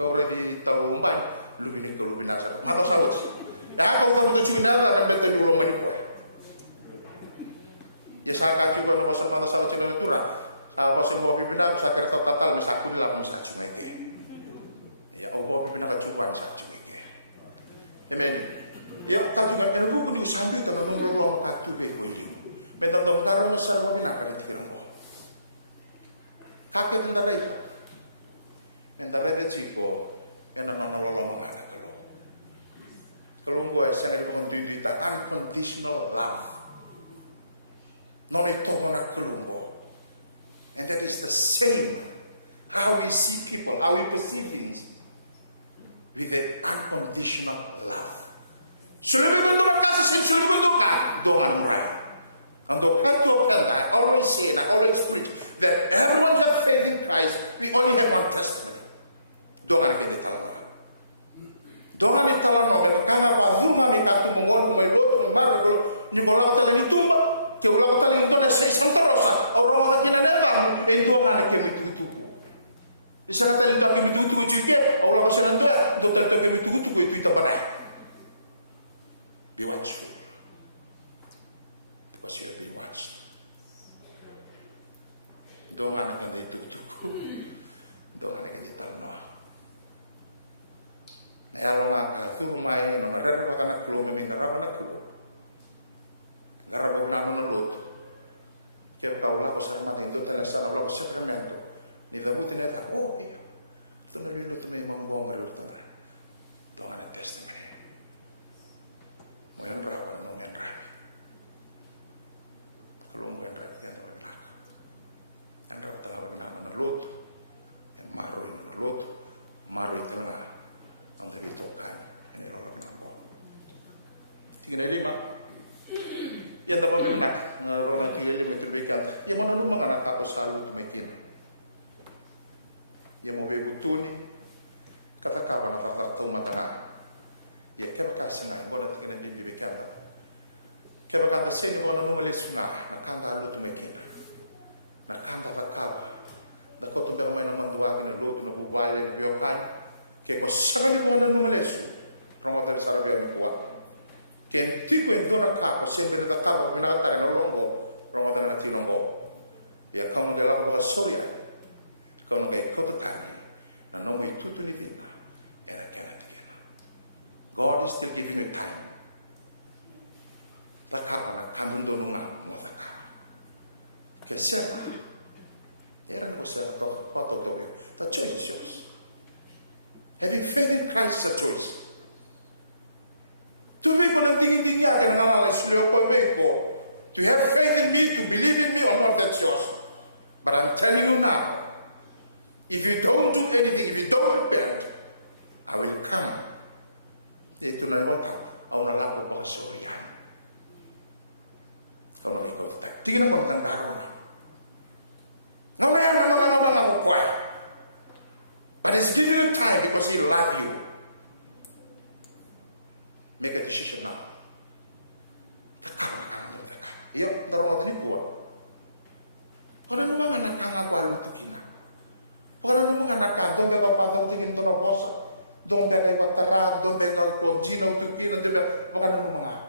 Kau berarti di tahun lebih binasa. Nama salus. Dah kau tak bercina, tak ada jadi dulu mereka. Ya sangat kaki bersama masalah cina itu lah. Kalau semua pimpinan saya kata batal, saya bilang bisa seperti ya, Allah pimpinan harus supaya seperti ini. Ya, kalau tidak perlu diusahakan kalau menurut waktu berikutnya, dan dokter besar pimpinan akan kita. Apa yang kita itu? Yang kita itu yang nama Allah. Kalau buat saya mendidikan unconditional love, non itu orang kelumpuh. And that is the same how we see people, how we perceive things. Give it unconditional love. Sudah betul masih sudah betul Tuhan murah. Untuk itu I always say, I always preach that everyone has faith in Christ, we only have one testimony. Tuhan kita tahu. Tuhan kita tahu karena Tuhan kita tahu membuat itu baru di kolam telah ditutup, di kolam telah ditutup sesuatu terus. Orang-orang tidak datang, itu anak yang ditutup. Di sana telah ditutup juga, orang sedang untuk telah ditutup itu kita barang. Diwajib. Masih diwajib. Jangan akan ditutup. Jangan kita tanah. Kalau nak itu lumayan, ada makanan belum meninggal nak itu. Kalau pernah menurut, saya tahu lah pasal mati itu terasa orang siapa yang tidak pun tidak tahu. Itu menjadi memang buang dari tanah. Tuhan ada kesana. Tuhan berapa mereka? Belum mereka yang berapa? Mereka telah pernah menurut, malu telah sampai ditemukan ini orang yang bohong. Tidak ada pak. Dia tak boleh nak orang dia berbeza. Dia mana dulu nak tahu selalu mungkin. Dia mau berbukti ni. Kata kawan apa kata makanan. Dia kata kasih nak orang yang dia berbeza. Dia kata sih mana dulu resmi nak kata tu mungkin. Nak kata tak. Dapat tu dia mana nak buat nak buat nak buat nak buat. Dia kata sekali mana dulu resmi. Nama dia selalu yang kuat. Che dico in zona capo, sempre trattato in realtà in Rombo, promuove un attimo po'. E a quando era la soia, con dei protocolli, ma non di tutte le vite, era chiara. God is the giving time. La capa, cambio luna, non la capa. Che sia qui, era così, quattro dove, la c'è il senso. Having faith in Christ the truth. Tu mi conti di che non ha la sua poi to have faith in me, to believe in me or not, that's yours. But I'm telling you now, if you don't do anything, if you don't repent, I will come. E tu non lo come, ho una lama posso via. Ho una cosa. Io non ti andrò. How are you not going to But it's giving you time because he loves you. Make a decision now. Io trovo di buono. Kalau memang anak-anak paling tinggi, kalau memang anak-anak dove lo pago tinggi tu lo posa, dove hai patterrato, dove hai lo giro tuttino, dove non ha.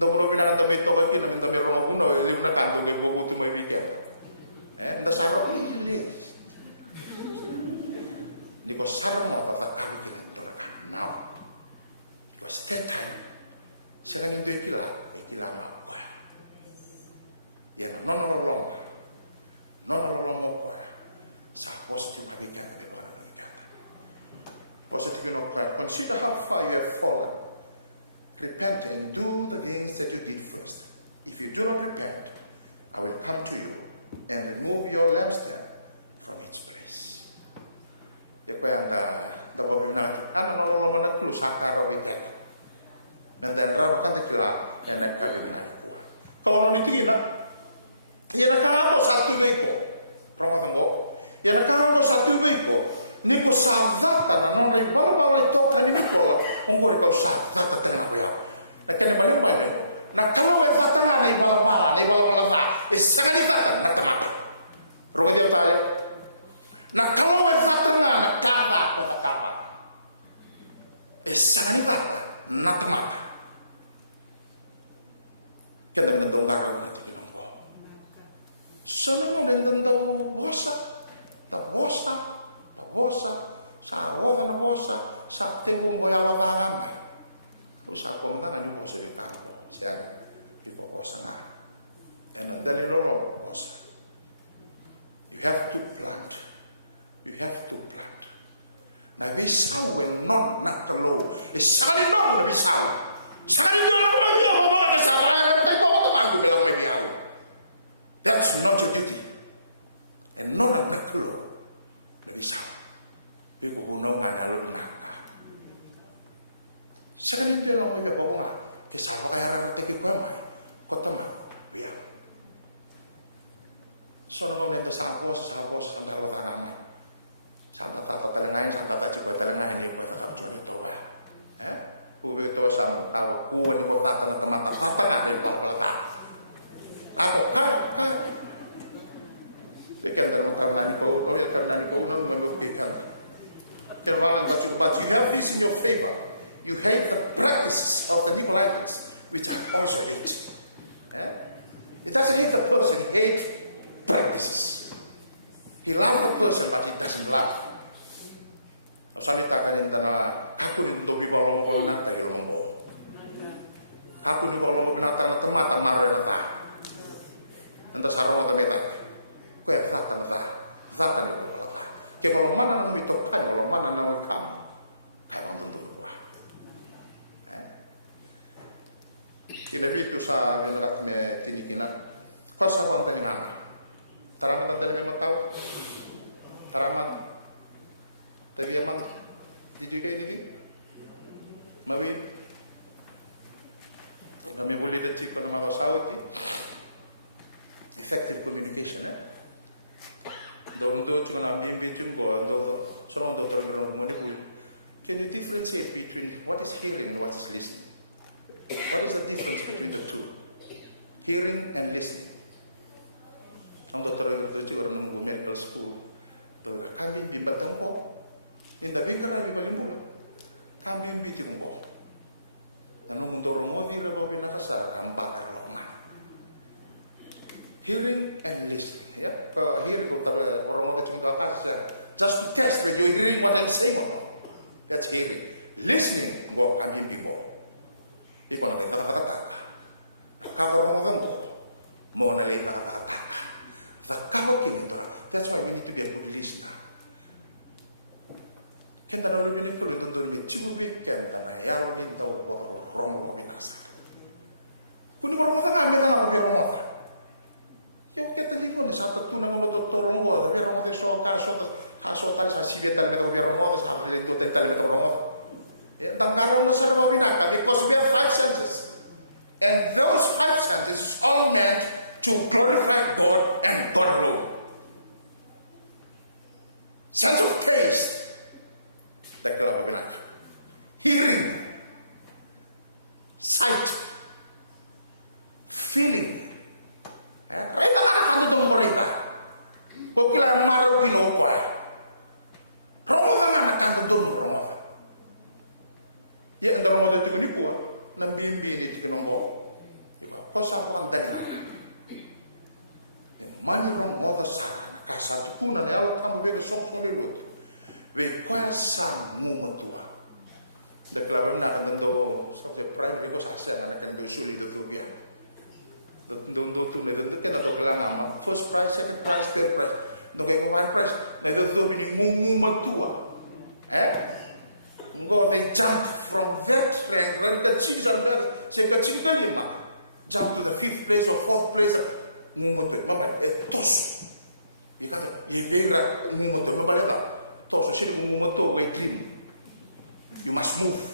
Dopo lo creato metto perché non ti avevo uno e lui tanto che avevo avuto mai mica. Non sarò lì. Dico sarò una fatta no. Setiap hari saya itu itulah hilang apa? Ya menolong apa? Saya positif baliknya kepada positif apa? Consider how far you have fallen. Repent and do the things that you did first. If you do not repent, I will come to you and remove your lampstand from its place. Depende kalau benar, anak terus angkat weekend. Menjadi kan gelap dan agak kalau dikira, ia nak apa satu beko, orang tanggo, ia nak apa satu beko, ni pesawat non rival oleh kota beko, umur pesawat kata dia, akan bagaimana? Nah kalau berkata rival sekali kata kata, kalau dia kata, nah kalau berkata kata, sekali kata, nak apa? Kaya nandawaran natin yung mga saan mo nandaw bursa, sa araw na bursa, sa ating mga maraming. Bursa ko na namin po sa likado. Kaya, di po bursa na. And ang dali lolo, bursa. You have to plant. But this sound will not knock alone. The sound will be sound. Sound will not be sound. di bawah kota ya. Sono le sapo andava a Santa Catarina, Santa Catarina ini pada tahun itu ya. Kuwi itu sama tahu kuwi itu kota teman Santa Catarina itu kota. Ada. Dekat dengan boleh kita. But you have this in your favor. You have the practices of the new writings, which is also it. It doesn't give the person 8 practices. You like the person, but it doesn't love. Soalnya katakan dalam aku itu di bawah ngomong dari ngomong. Aku di bawah ngomong kemata marah dah. Anda sarung begitu. Kau faham dah. Di bawah mana itu kan, bawah mana kamu. Tidak itu sahaja hendaknya tindikan. Kau sekolah di mana? Tarang pada yang tahu. Tarang mana? Bagaimana? Ini Nabi boleh decir pada masalah effective communication. Kalau tsunami between kalau someone can you differentiate between what is hearing and what is listening? What is the difference between the two? Hearing and listening. Atau kalau itu orang mengenai sesuatu, kami dibaca Tidak lingkar dari balimu, ambil bitirmu. Karena mendorong mobil atau penasa nampak karena hearing and listening. Ya, kalau hearing kalau orang sudah baca, just to test whether you agree with what I'm saying. That's hearing. Listening, what I'm giving you. Di mana kita katakan, apa orang itu mau nilai kata-kata. Tahu kita, that's why we need to get good listener. Kita lalu ini betul-betul dicubitkan karena yang kita romo kombinasi. Kudu romo kan ada kan apa romo? Yang kita lihat satu tu nama doktor romo, tapi romo itu kaso masih dia tadi romo sampai itu detal romo. Ya, kalau masa kau binatang, because we have 5 senses, and those 5 senses all meant to glorify God and God alone. Sense of praise. Hearing, sight, feeling. Kaya ano itong mereka? Kung kailangan naman ito pinupay. Romo ka nga nakano doon, Romo. Kaya ito lang ito yung ipo, nang binibili ito ng mo. Ikaposa ko ang dali. Mani from other side, kasatukunan, alam kang very soft for you. Requires some moment to Declaró nada sobre práctica cosas hacer en el sur y el bien. No tuve que la programa. First price, second price, third price. No que comer price. Le doy ningún matua. Ngo they jump from that place, like the children, say the children jump to the 5th place or 4th place. Mungo te toma etos. Y nada, y venga mungo te lo para. Cosa si mungo to waiting. You must move.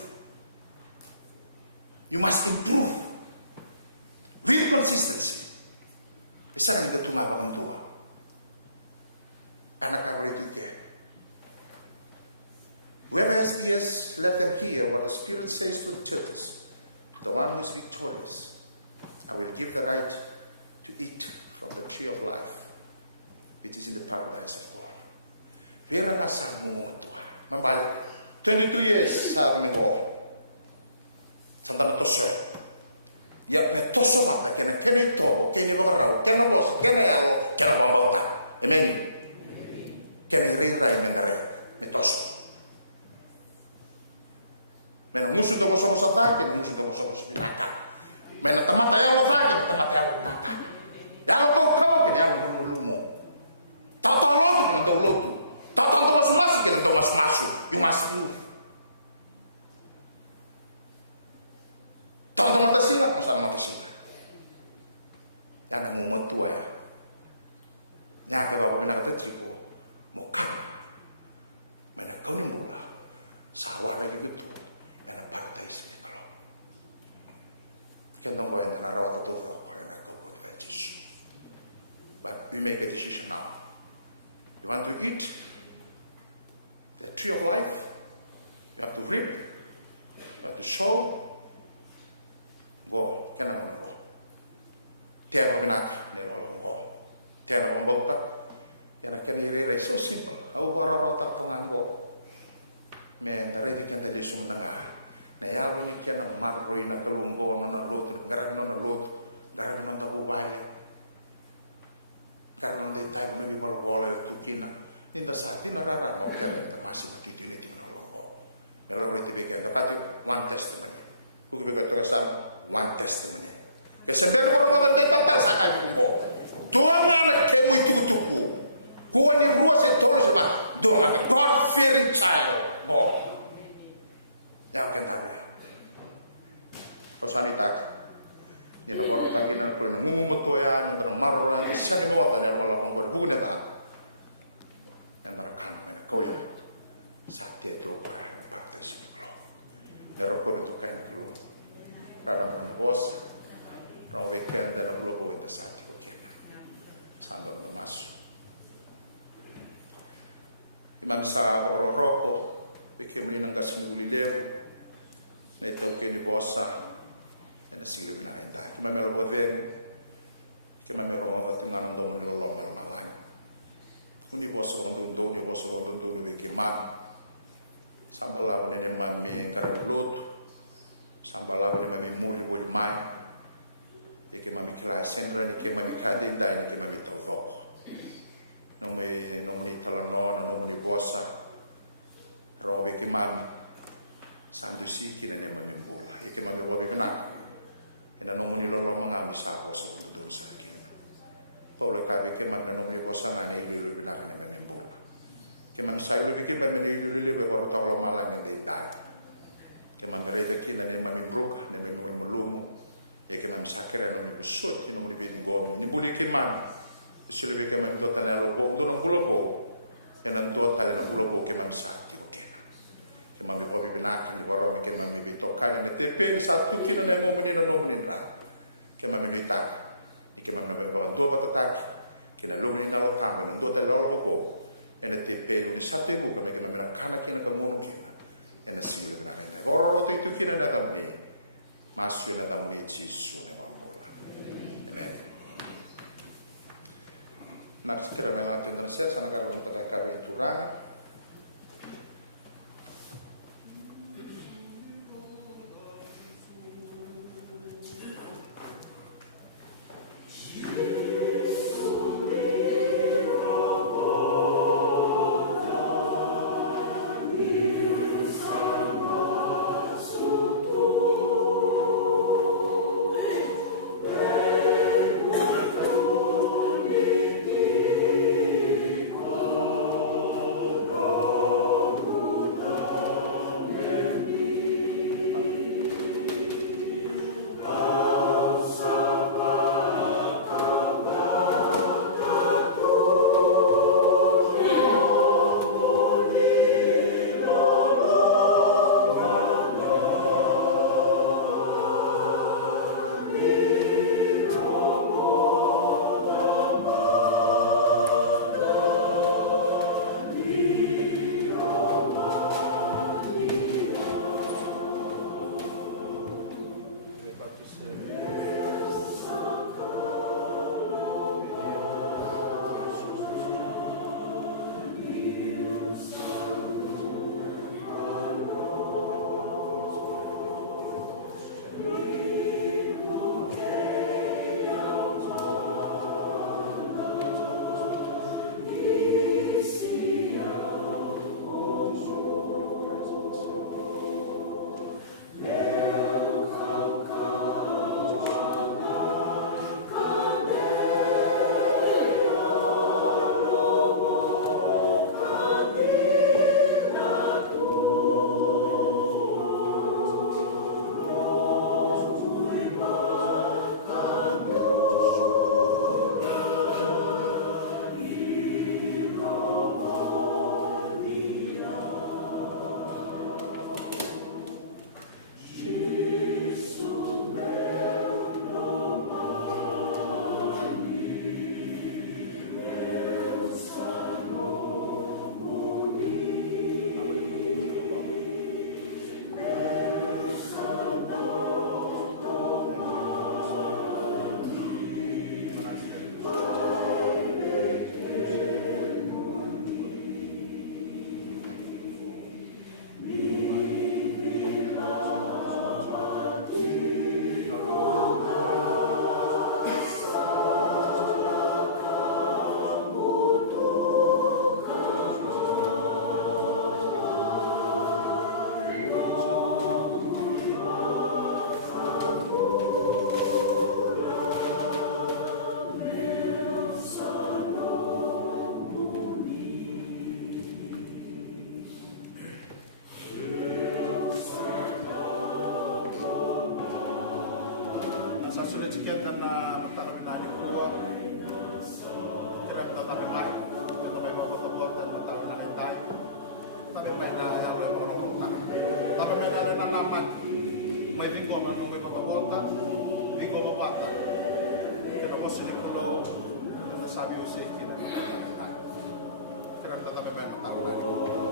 You must improve. With consistency. Sana ndio tunaoondoa. Anakawekea. Reverence is let them hear what the Spirit says to churches. The one who is victorious. I will give the right to eat from the tree of life. It is in the paradise of God. Here are some more. About 22 years now anymore. Sono posso. Io ne posso fare che ne tengo, che ne vorrò, che non lo so, che ne hago, che la voglio fare. Vedi? Che ne vedo in ne posso. Meno musica lo so sapere, meno musica lo so spiegare. Meno chiamata io lo faccio, chiamata io lo faccio. Chiamata che andiamo con l'uomo. Fatto l'uomo con l'uomo. Fatto lo spazio che non lo spazio, io masco. Fatto la sera, cosa non si. Karena momen tua. Nah, kalau benar itu cukup. Ada we make a decision now. You want to eat the tree of life, you have to reap, you have to sow. Go, can I go? Tiada nak, never go. Tiada mota, yang kan ini so simple. Aku baru tak pernah go. Mereka kan tadi sunnah. Yang ini kan nak go ini kalau go mana go, karena nak ubah. Karena nanti tak nanti kalau boleh tu kina. Kita sakit mana masih kita go. Kalau nanti kita kata one testament, kita kata one testament. Kesebenarnya kalau ada batasan itu, Tuhan ada yang itu. Tuhan yang buat Tuhan lah. Tuhan fearing child. Yang penting. Terus kita, jadi kalau kita bertemu bergoyang, bermalu lagi, semua yang orang berbudi lah. Dan mereka boleh sakit itu berbatas. Kalau itu kan itu, karena bos. Kalau ikan dalam logo itu sampai masuk. Dan saat orang rokok, bikin minum kasih video, itu kini bosan, dan siapa yang ada. Memang berden, kita memang orang dong orang orang. Ini bosan duduk, gimana? Sampai lalu ini mami kerudung, sampai lalu ini mudi buat main. Sempre che non mi cade in Italia che non mi trovo non mi trovo non mi possa trovo che man sangue siti nelle mie buone e che non mi voglio nare e non mi loro non hanno sa cosa tutto questo quello che non mi possa nare in giro di nare nelle mie buone che non sai perché da me io mi devo portare malati di Italia che non mi vede chi nelle mie buone nelle mie volume e che non sa che erano sotto in un video di quelli che mangiano, solo che non dotta nel buono quello e non dotta nel quello che non sa che non mi voglio un attimo di parole che non mi toccare e pensa tutti nelle comunità che non mi militare e che non mi avevano dove attacchi che la lumina lo cambia non dotta il loro e le teppe non sa che tu perché non è cambia che ne da molto e non si vede loro che tutti nella bambina ma si vede da me ci Nanti kita dalam ketentuan sampai mereka berturang. Oh sa sulit sikian na magtanawin na kuwa. Kaya tatabi mai. Ito may mapatabot at magtanawin na kayo tayo. Tabi may na ayaw ay marunong. Tabi may na naman. May vinggo man yung may patabota. Vinggo mabata. Kaya ko sinikulo ang nasabi ko siya kinagpapagay tayo. Kaya tatabi may magtanawin na kuwa.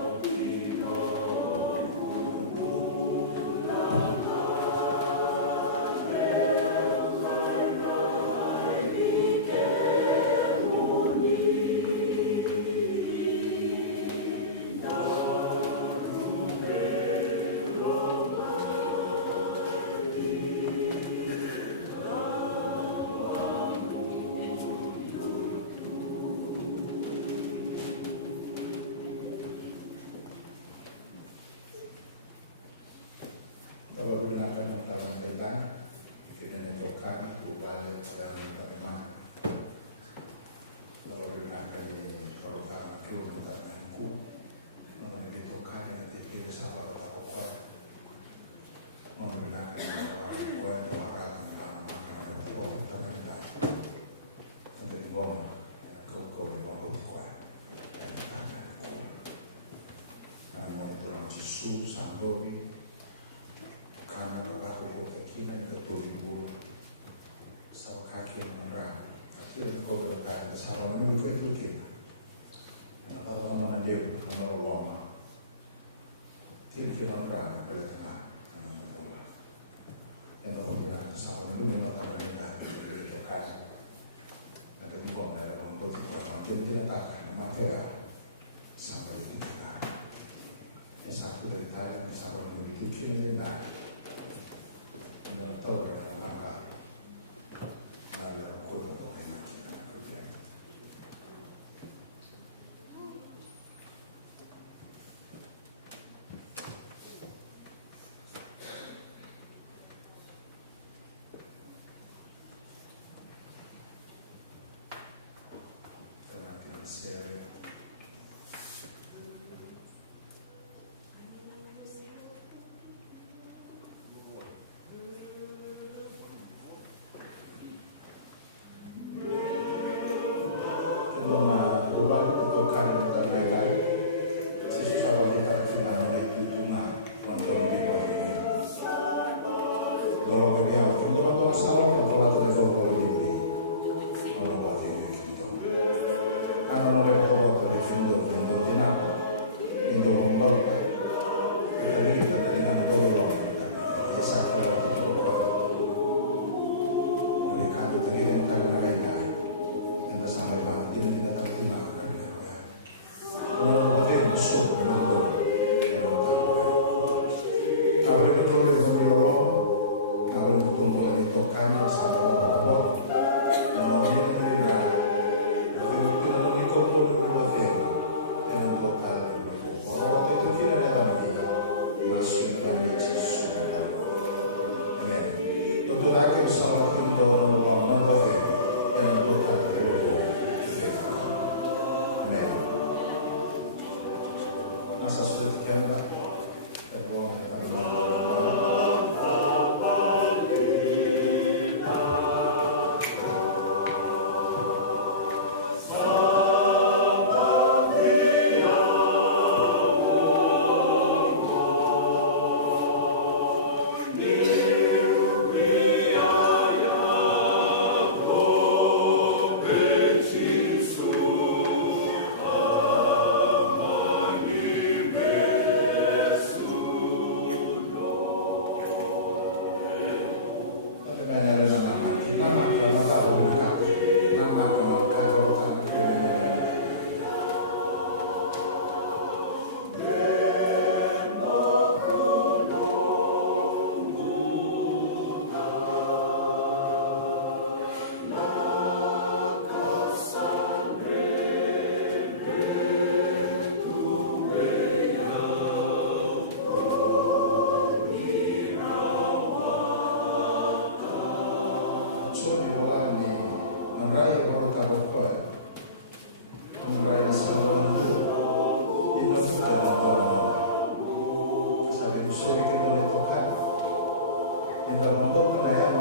Kita untuk penayaan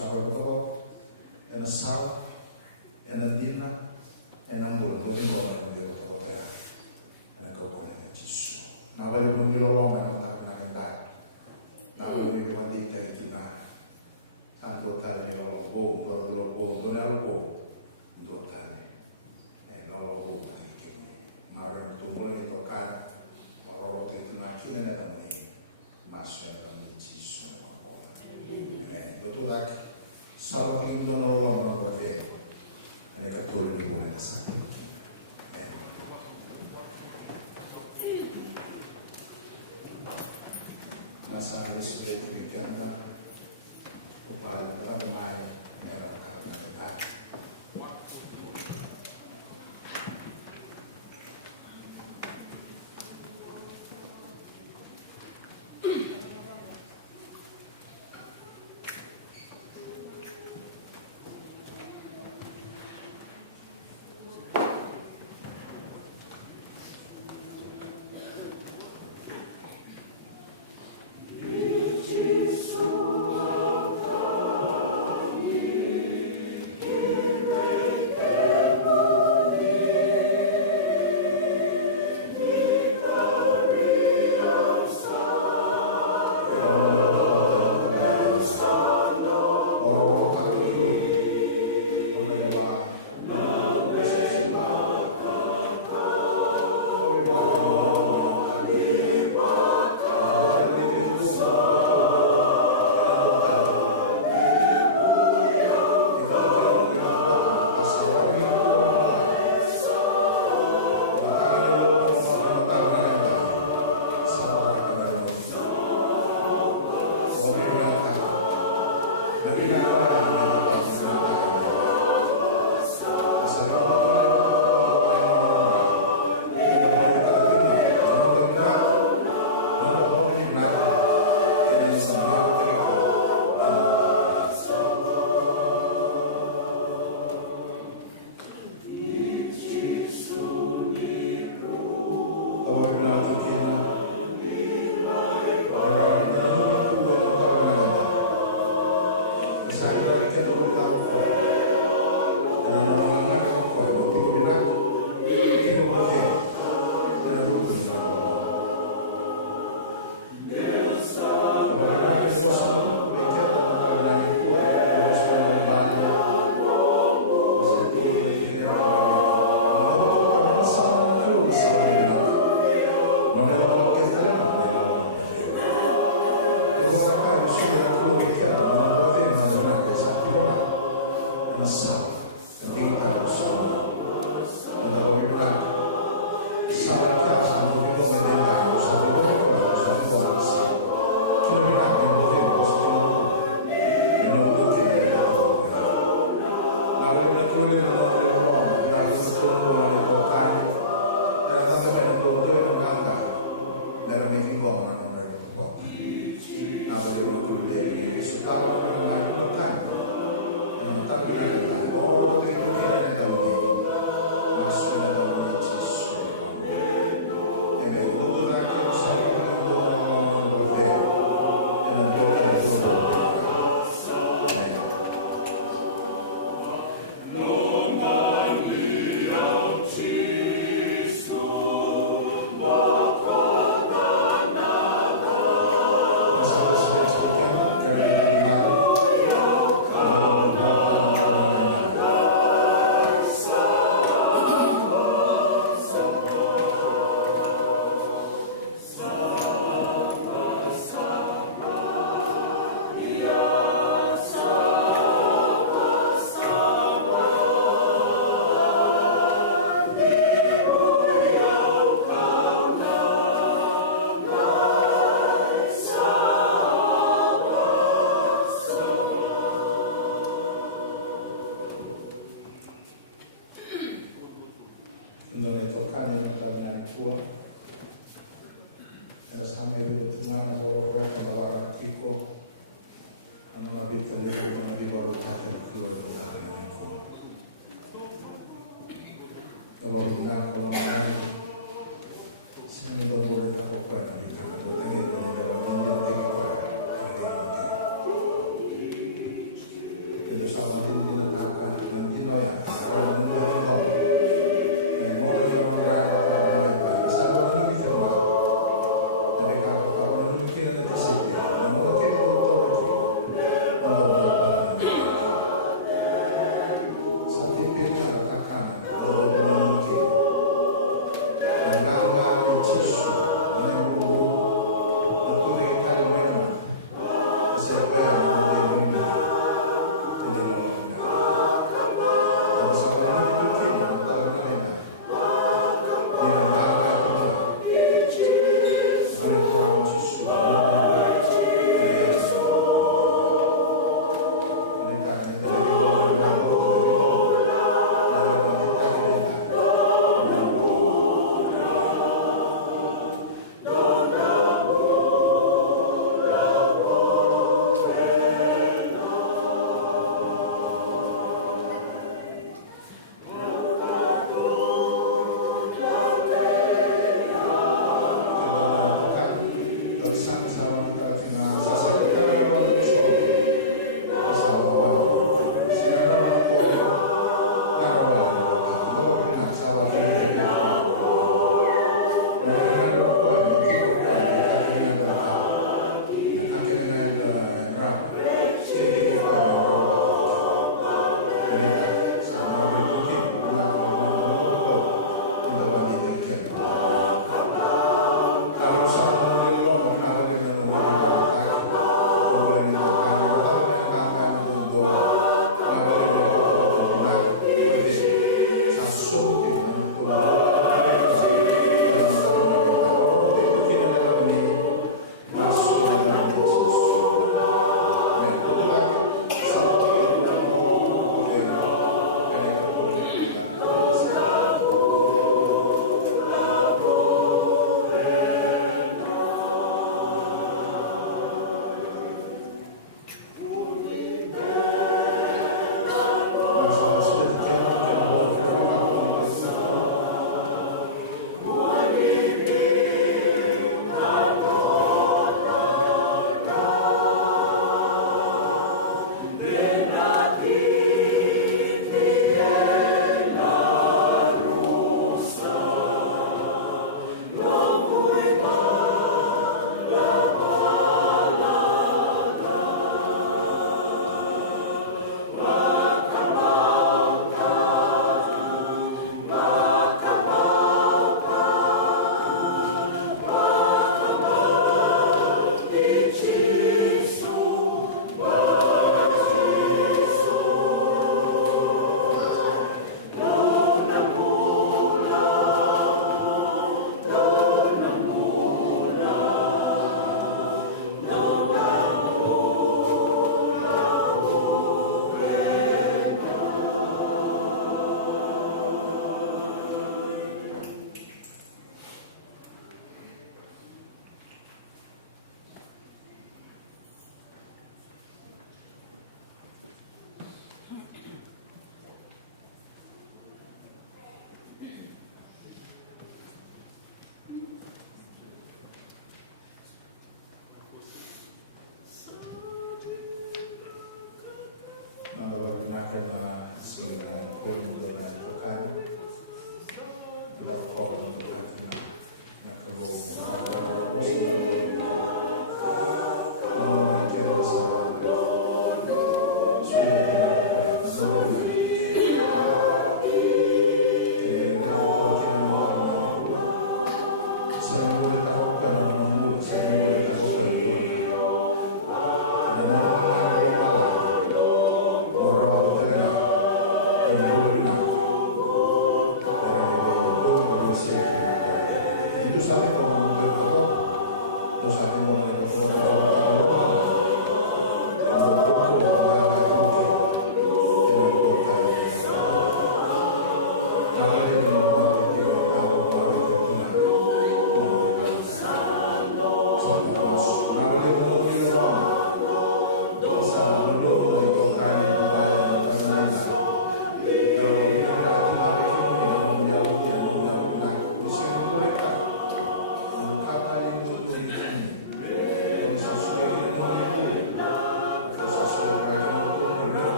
Salvador, and the South, and the Dina, and I'm going to do it all in the hotel. And I go on in Jesus. Now, I don't know long and I'm not that. Now, we want to take it now. Santo Tali, all of go, don't have go. Don't tell me. And all of go, thank you. Maram to one little car, or rotate to my children and me. Master and Jesus. Betul tak? Salah itu nolong orang berada. Mereka turun di bulan sakit. Masa hari sudah dipikirkan kepada ramai mereka karena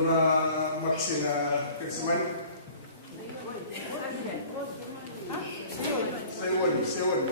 na Maxi na Kirsiman. Sewan.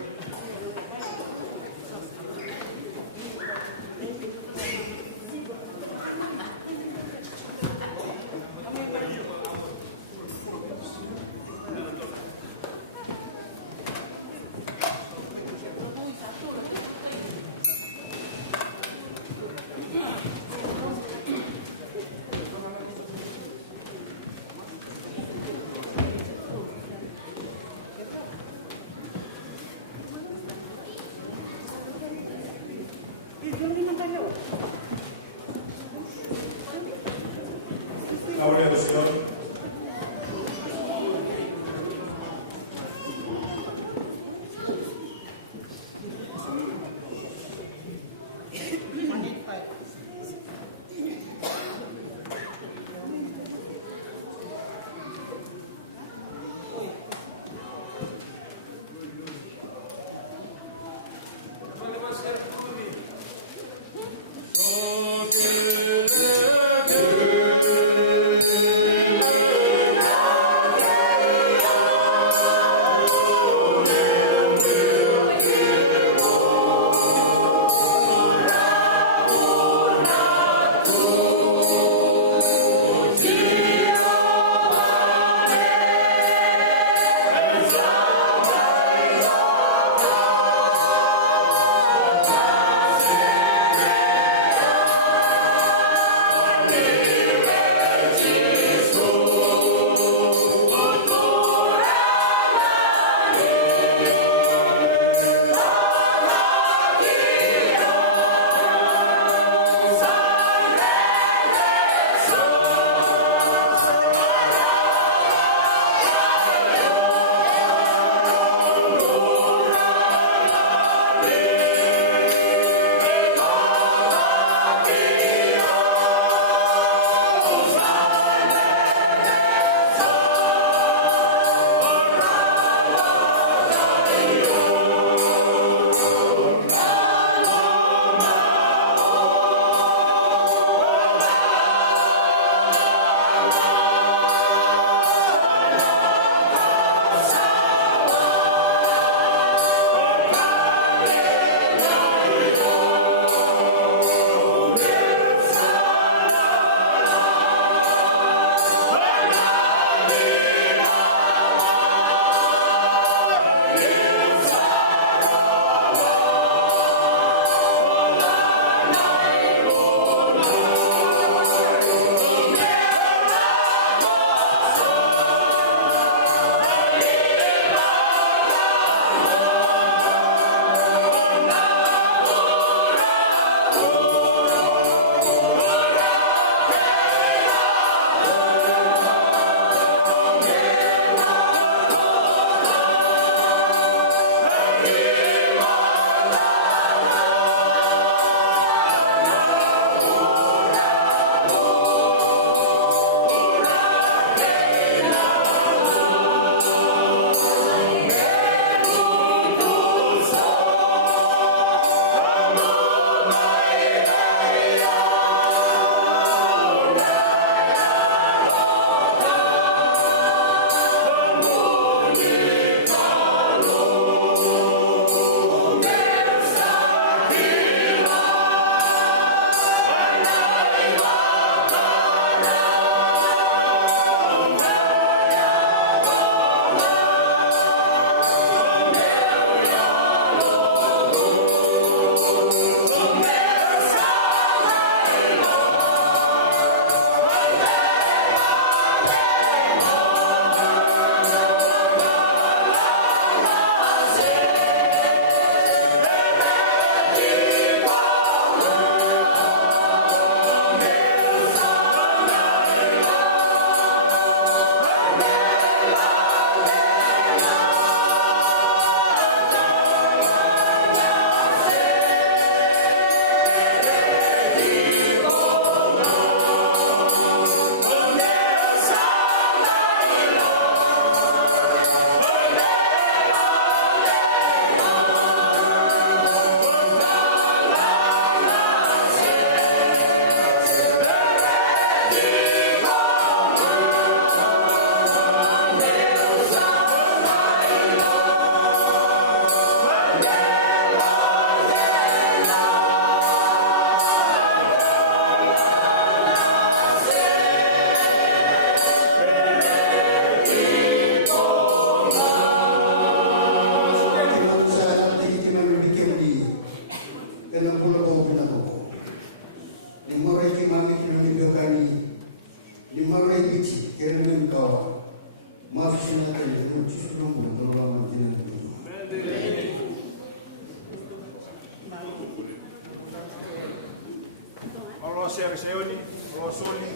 Seoni, Rosoli,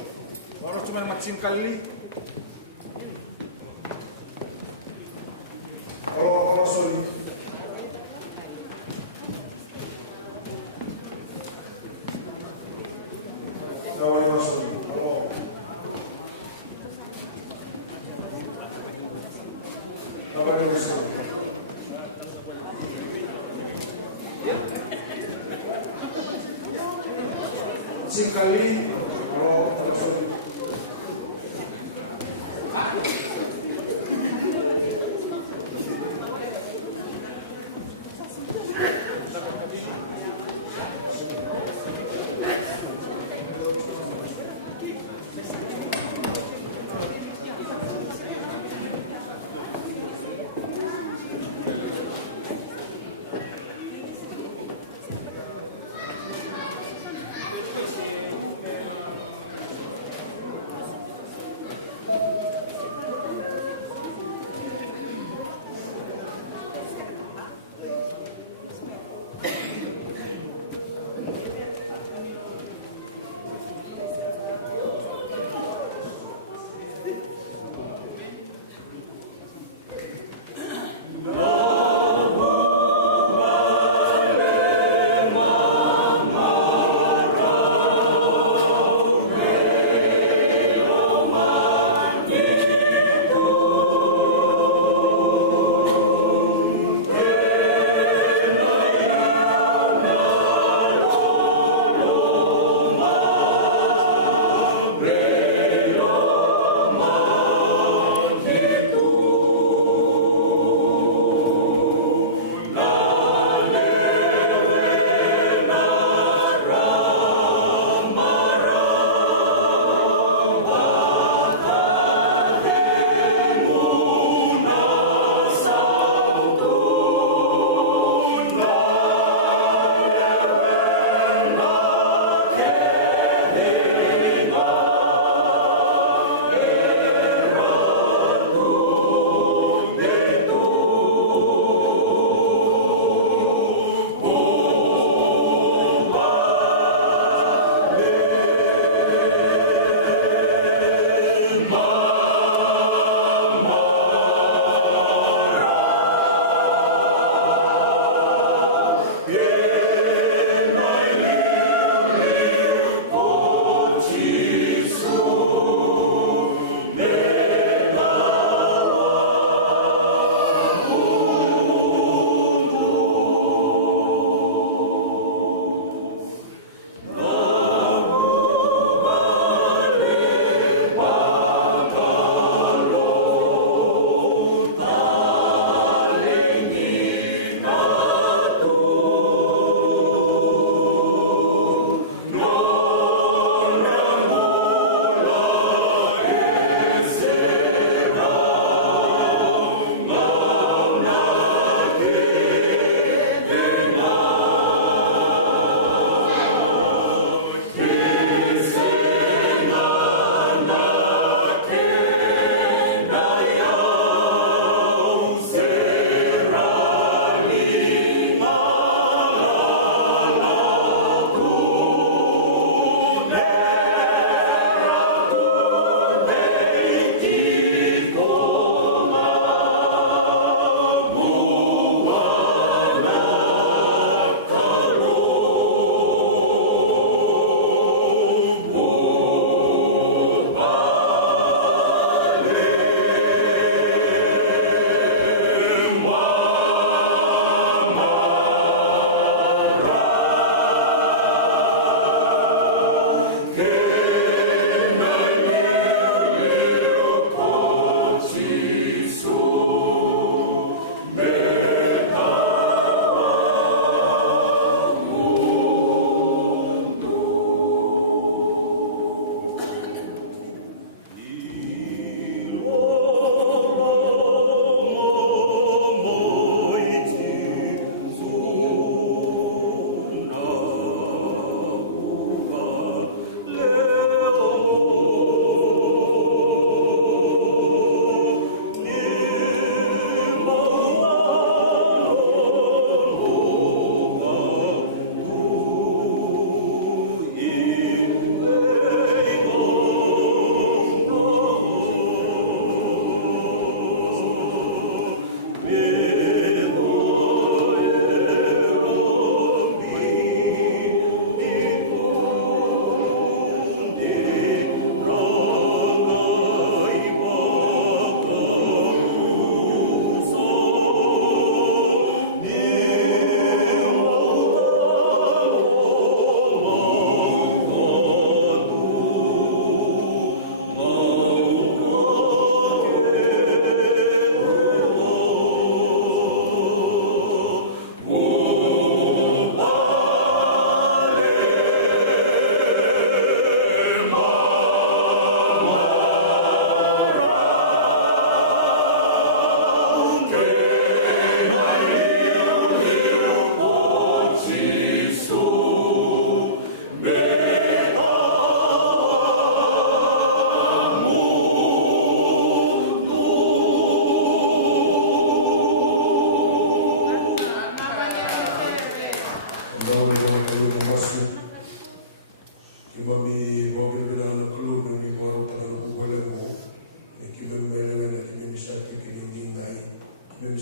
Oros cuma Maxim Kali. Rosoli. Nawali Rosoli. Nawali Rosoli. Singkali, Rosoli.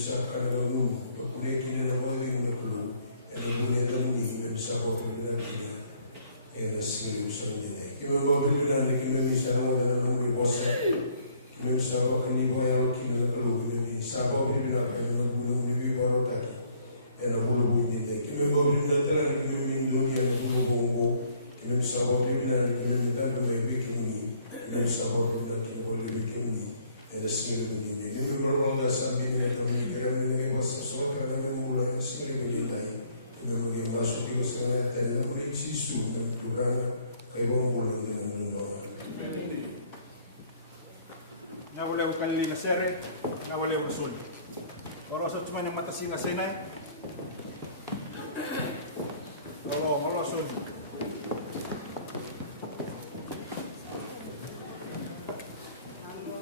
sa kanagamu, pagpunay kinanawagin na kulo, at ibunay damuni, sa kapatid na kanya, and the serious on the day. Kimababili na na kimamisa na wala na may bosa, kimamisa ko kanibayaw kinakalubi na sa kapatid na kanya, nagulong nibibaro taki, and a bulubo in the day. Kimababili na tala na kimamindoni ang bulubongo, kimamisa ko bibili na kimamindang may bikini, kimamisa ko na kinakuli bikini, and the serious on the day. Kimababili na sabi na kami, kaya nilagay pa sa soka na may mula na serious on the day. Kimababili na masuk ko sa natin na may sisu na tugan kay bang bulan ng mundo. Nawala ko kanili na sere, nawala ko rasul. Oro sa cuma yang mata singa senay. Oro rasul.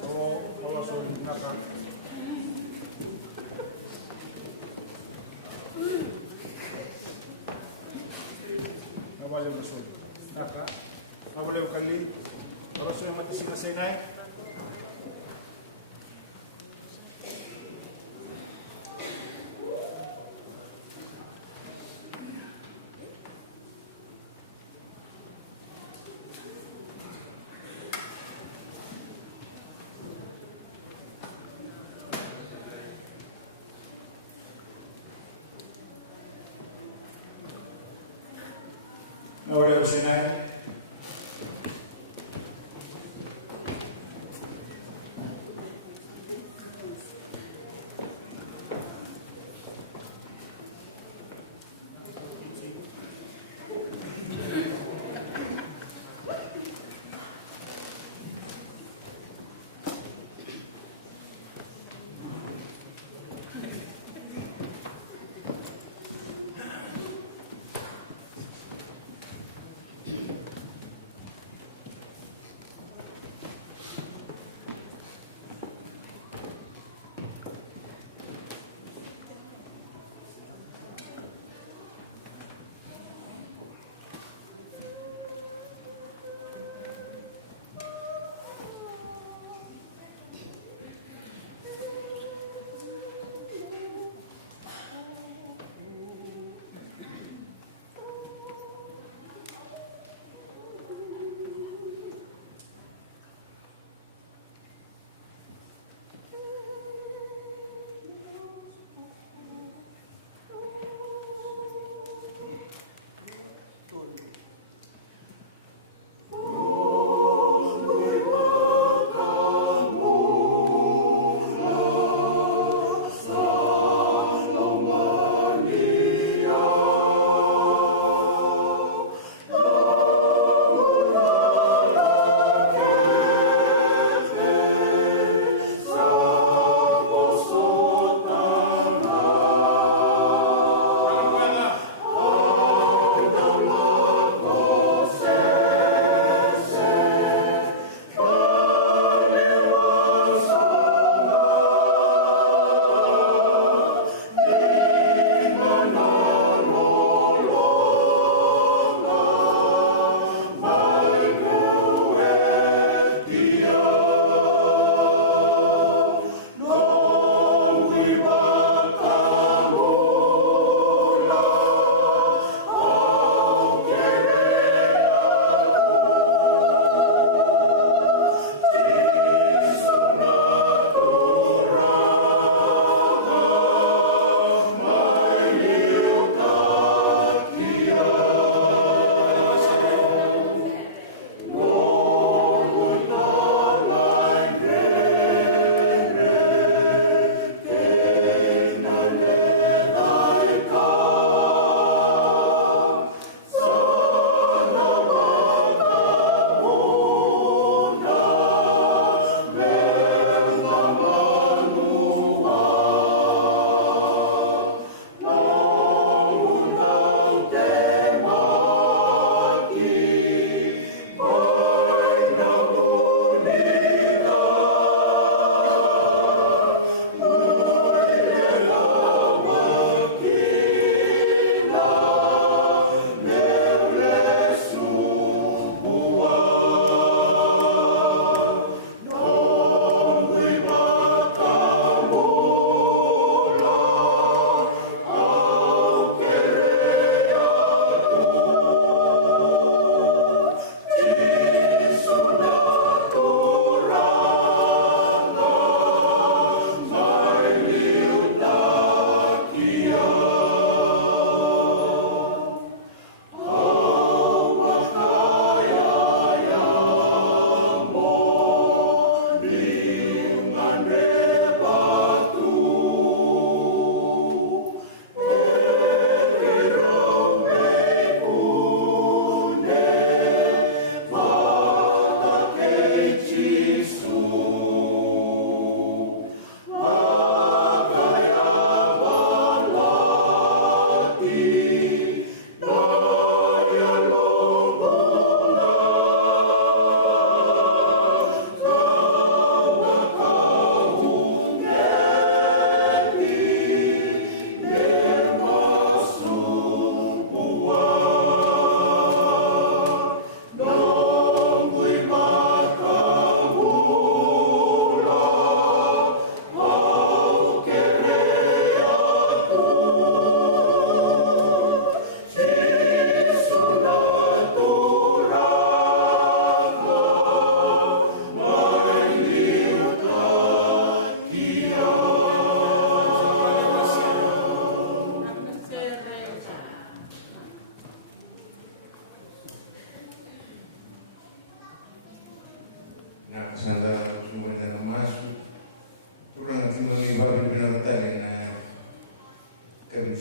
Oro rasul naka. Nawala ko rasul. Naka. Nawala ko kanili. Oro sa mata singa senay. Nawala ko senay.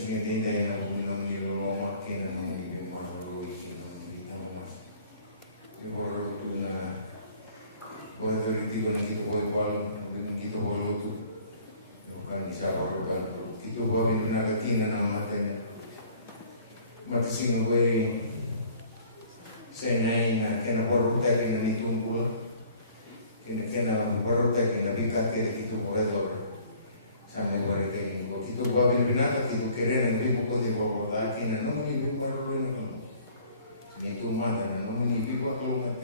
singetenda na bulan ni Roma kina ng mga maralo ikin ng mga siguro tu na boleh terjadi dengan kita boleh kual kita boleh tu bukan siapa bukan kita boleh benar kina nama mati singo boleh senai na kena baru tak kena ni tumpul kena baru tak kena bikat kita boleh dor sampai boleh kena kita boleh benar kita keren lebih pokok di bawah lagi na namun ini baru ini itu mana namun ini biar kalau nggak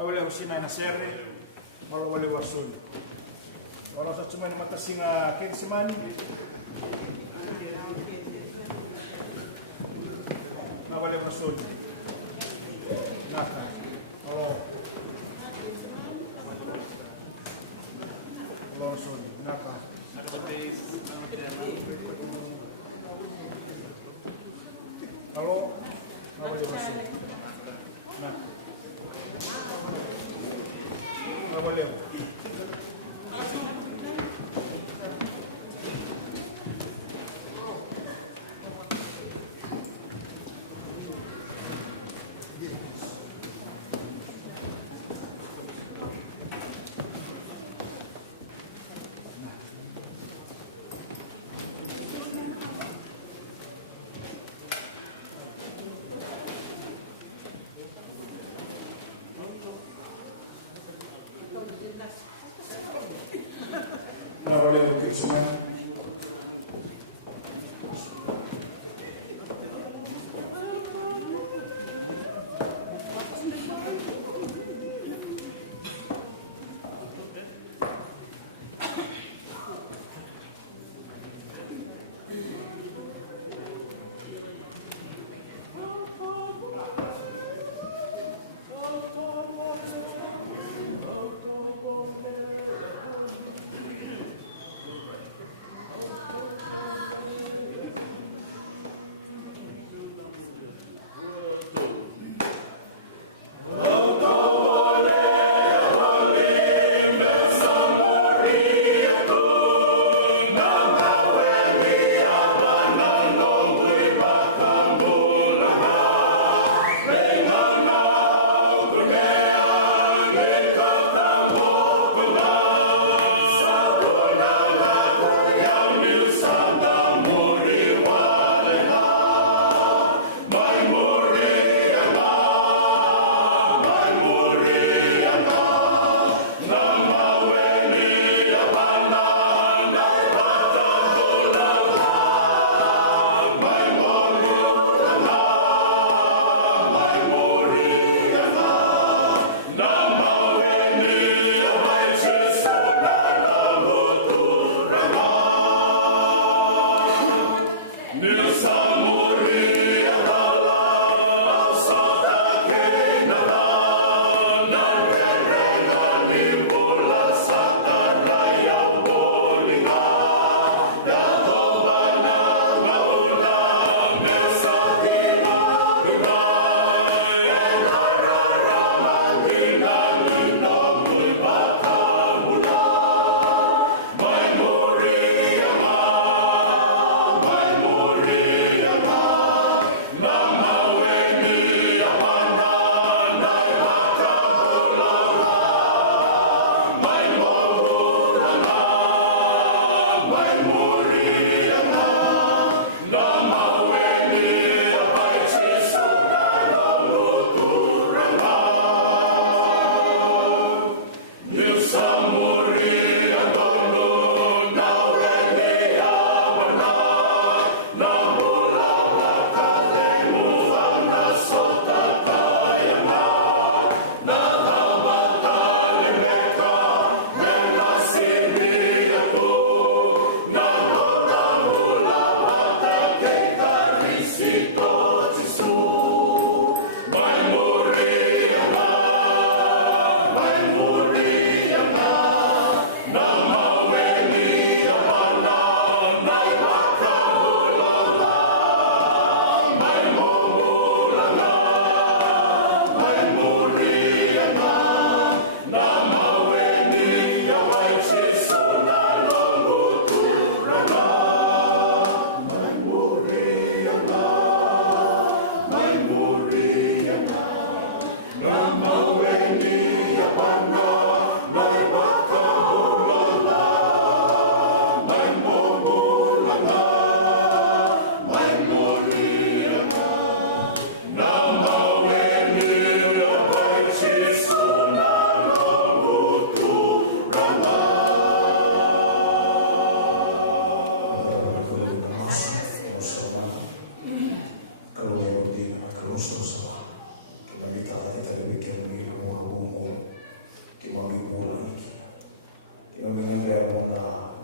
awale usina na serre wale wasul wala sa tsumay matasinga kinsiman na wale wasul naka oh wala wasul naka halo wale wasul naka boleh. Oleh bukit semua.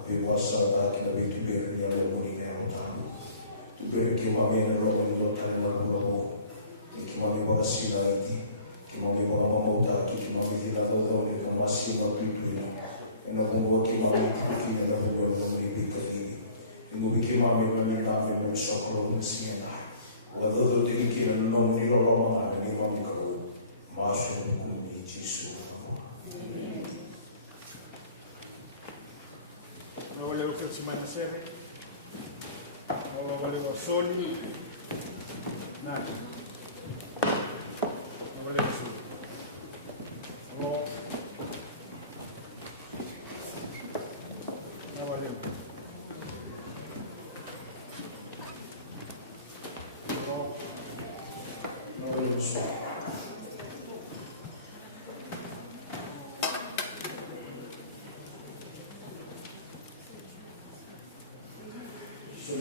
Viwasa na kina vitu beri ya lobo ni nero tamu. Tubere kimame na lobo ni lota na lobo. Kimame bora sila iti. Kimame bora mamota ki kimame dila lodo ni kama sila pitu ina. Ina kumbo kimame ki na lobo na mribita hivi. Inu kimame na mikame na misokolo na siena. Wadodo tiki na nomu ni lobo na ni mami karu. Maso kumi Jesu. Wale ukisimama shehe. Wale wasoli. Nani? Wale wasoli. Wale. Wale wasoli. Soy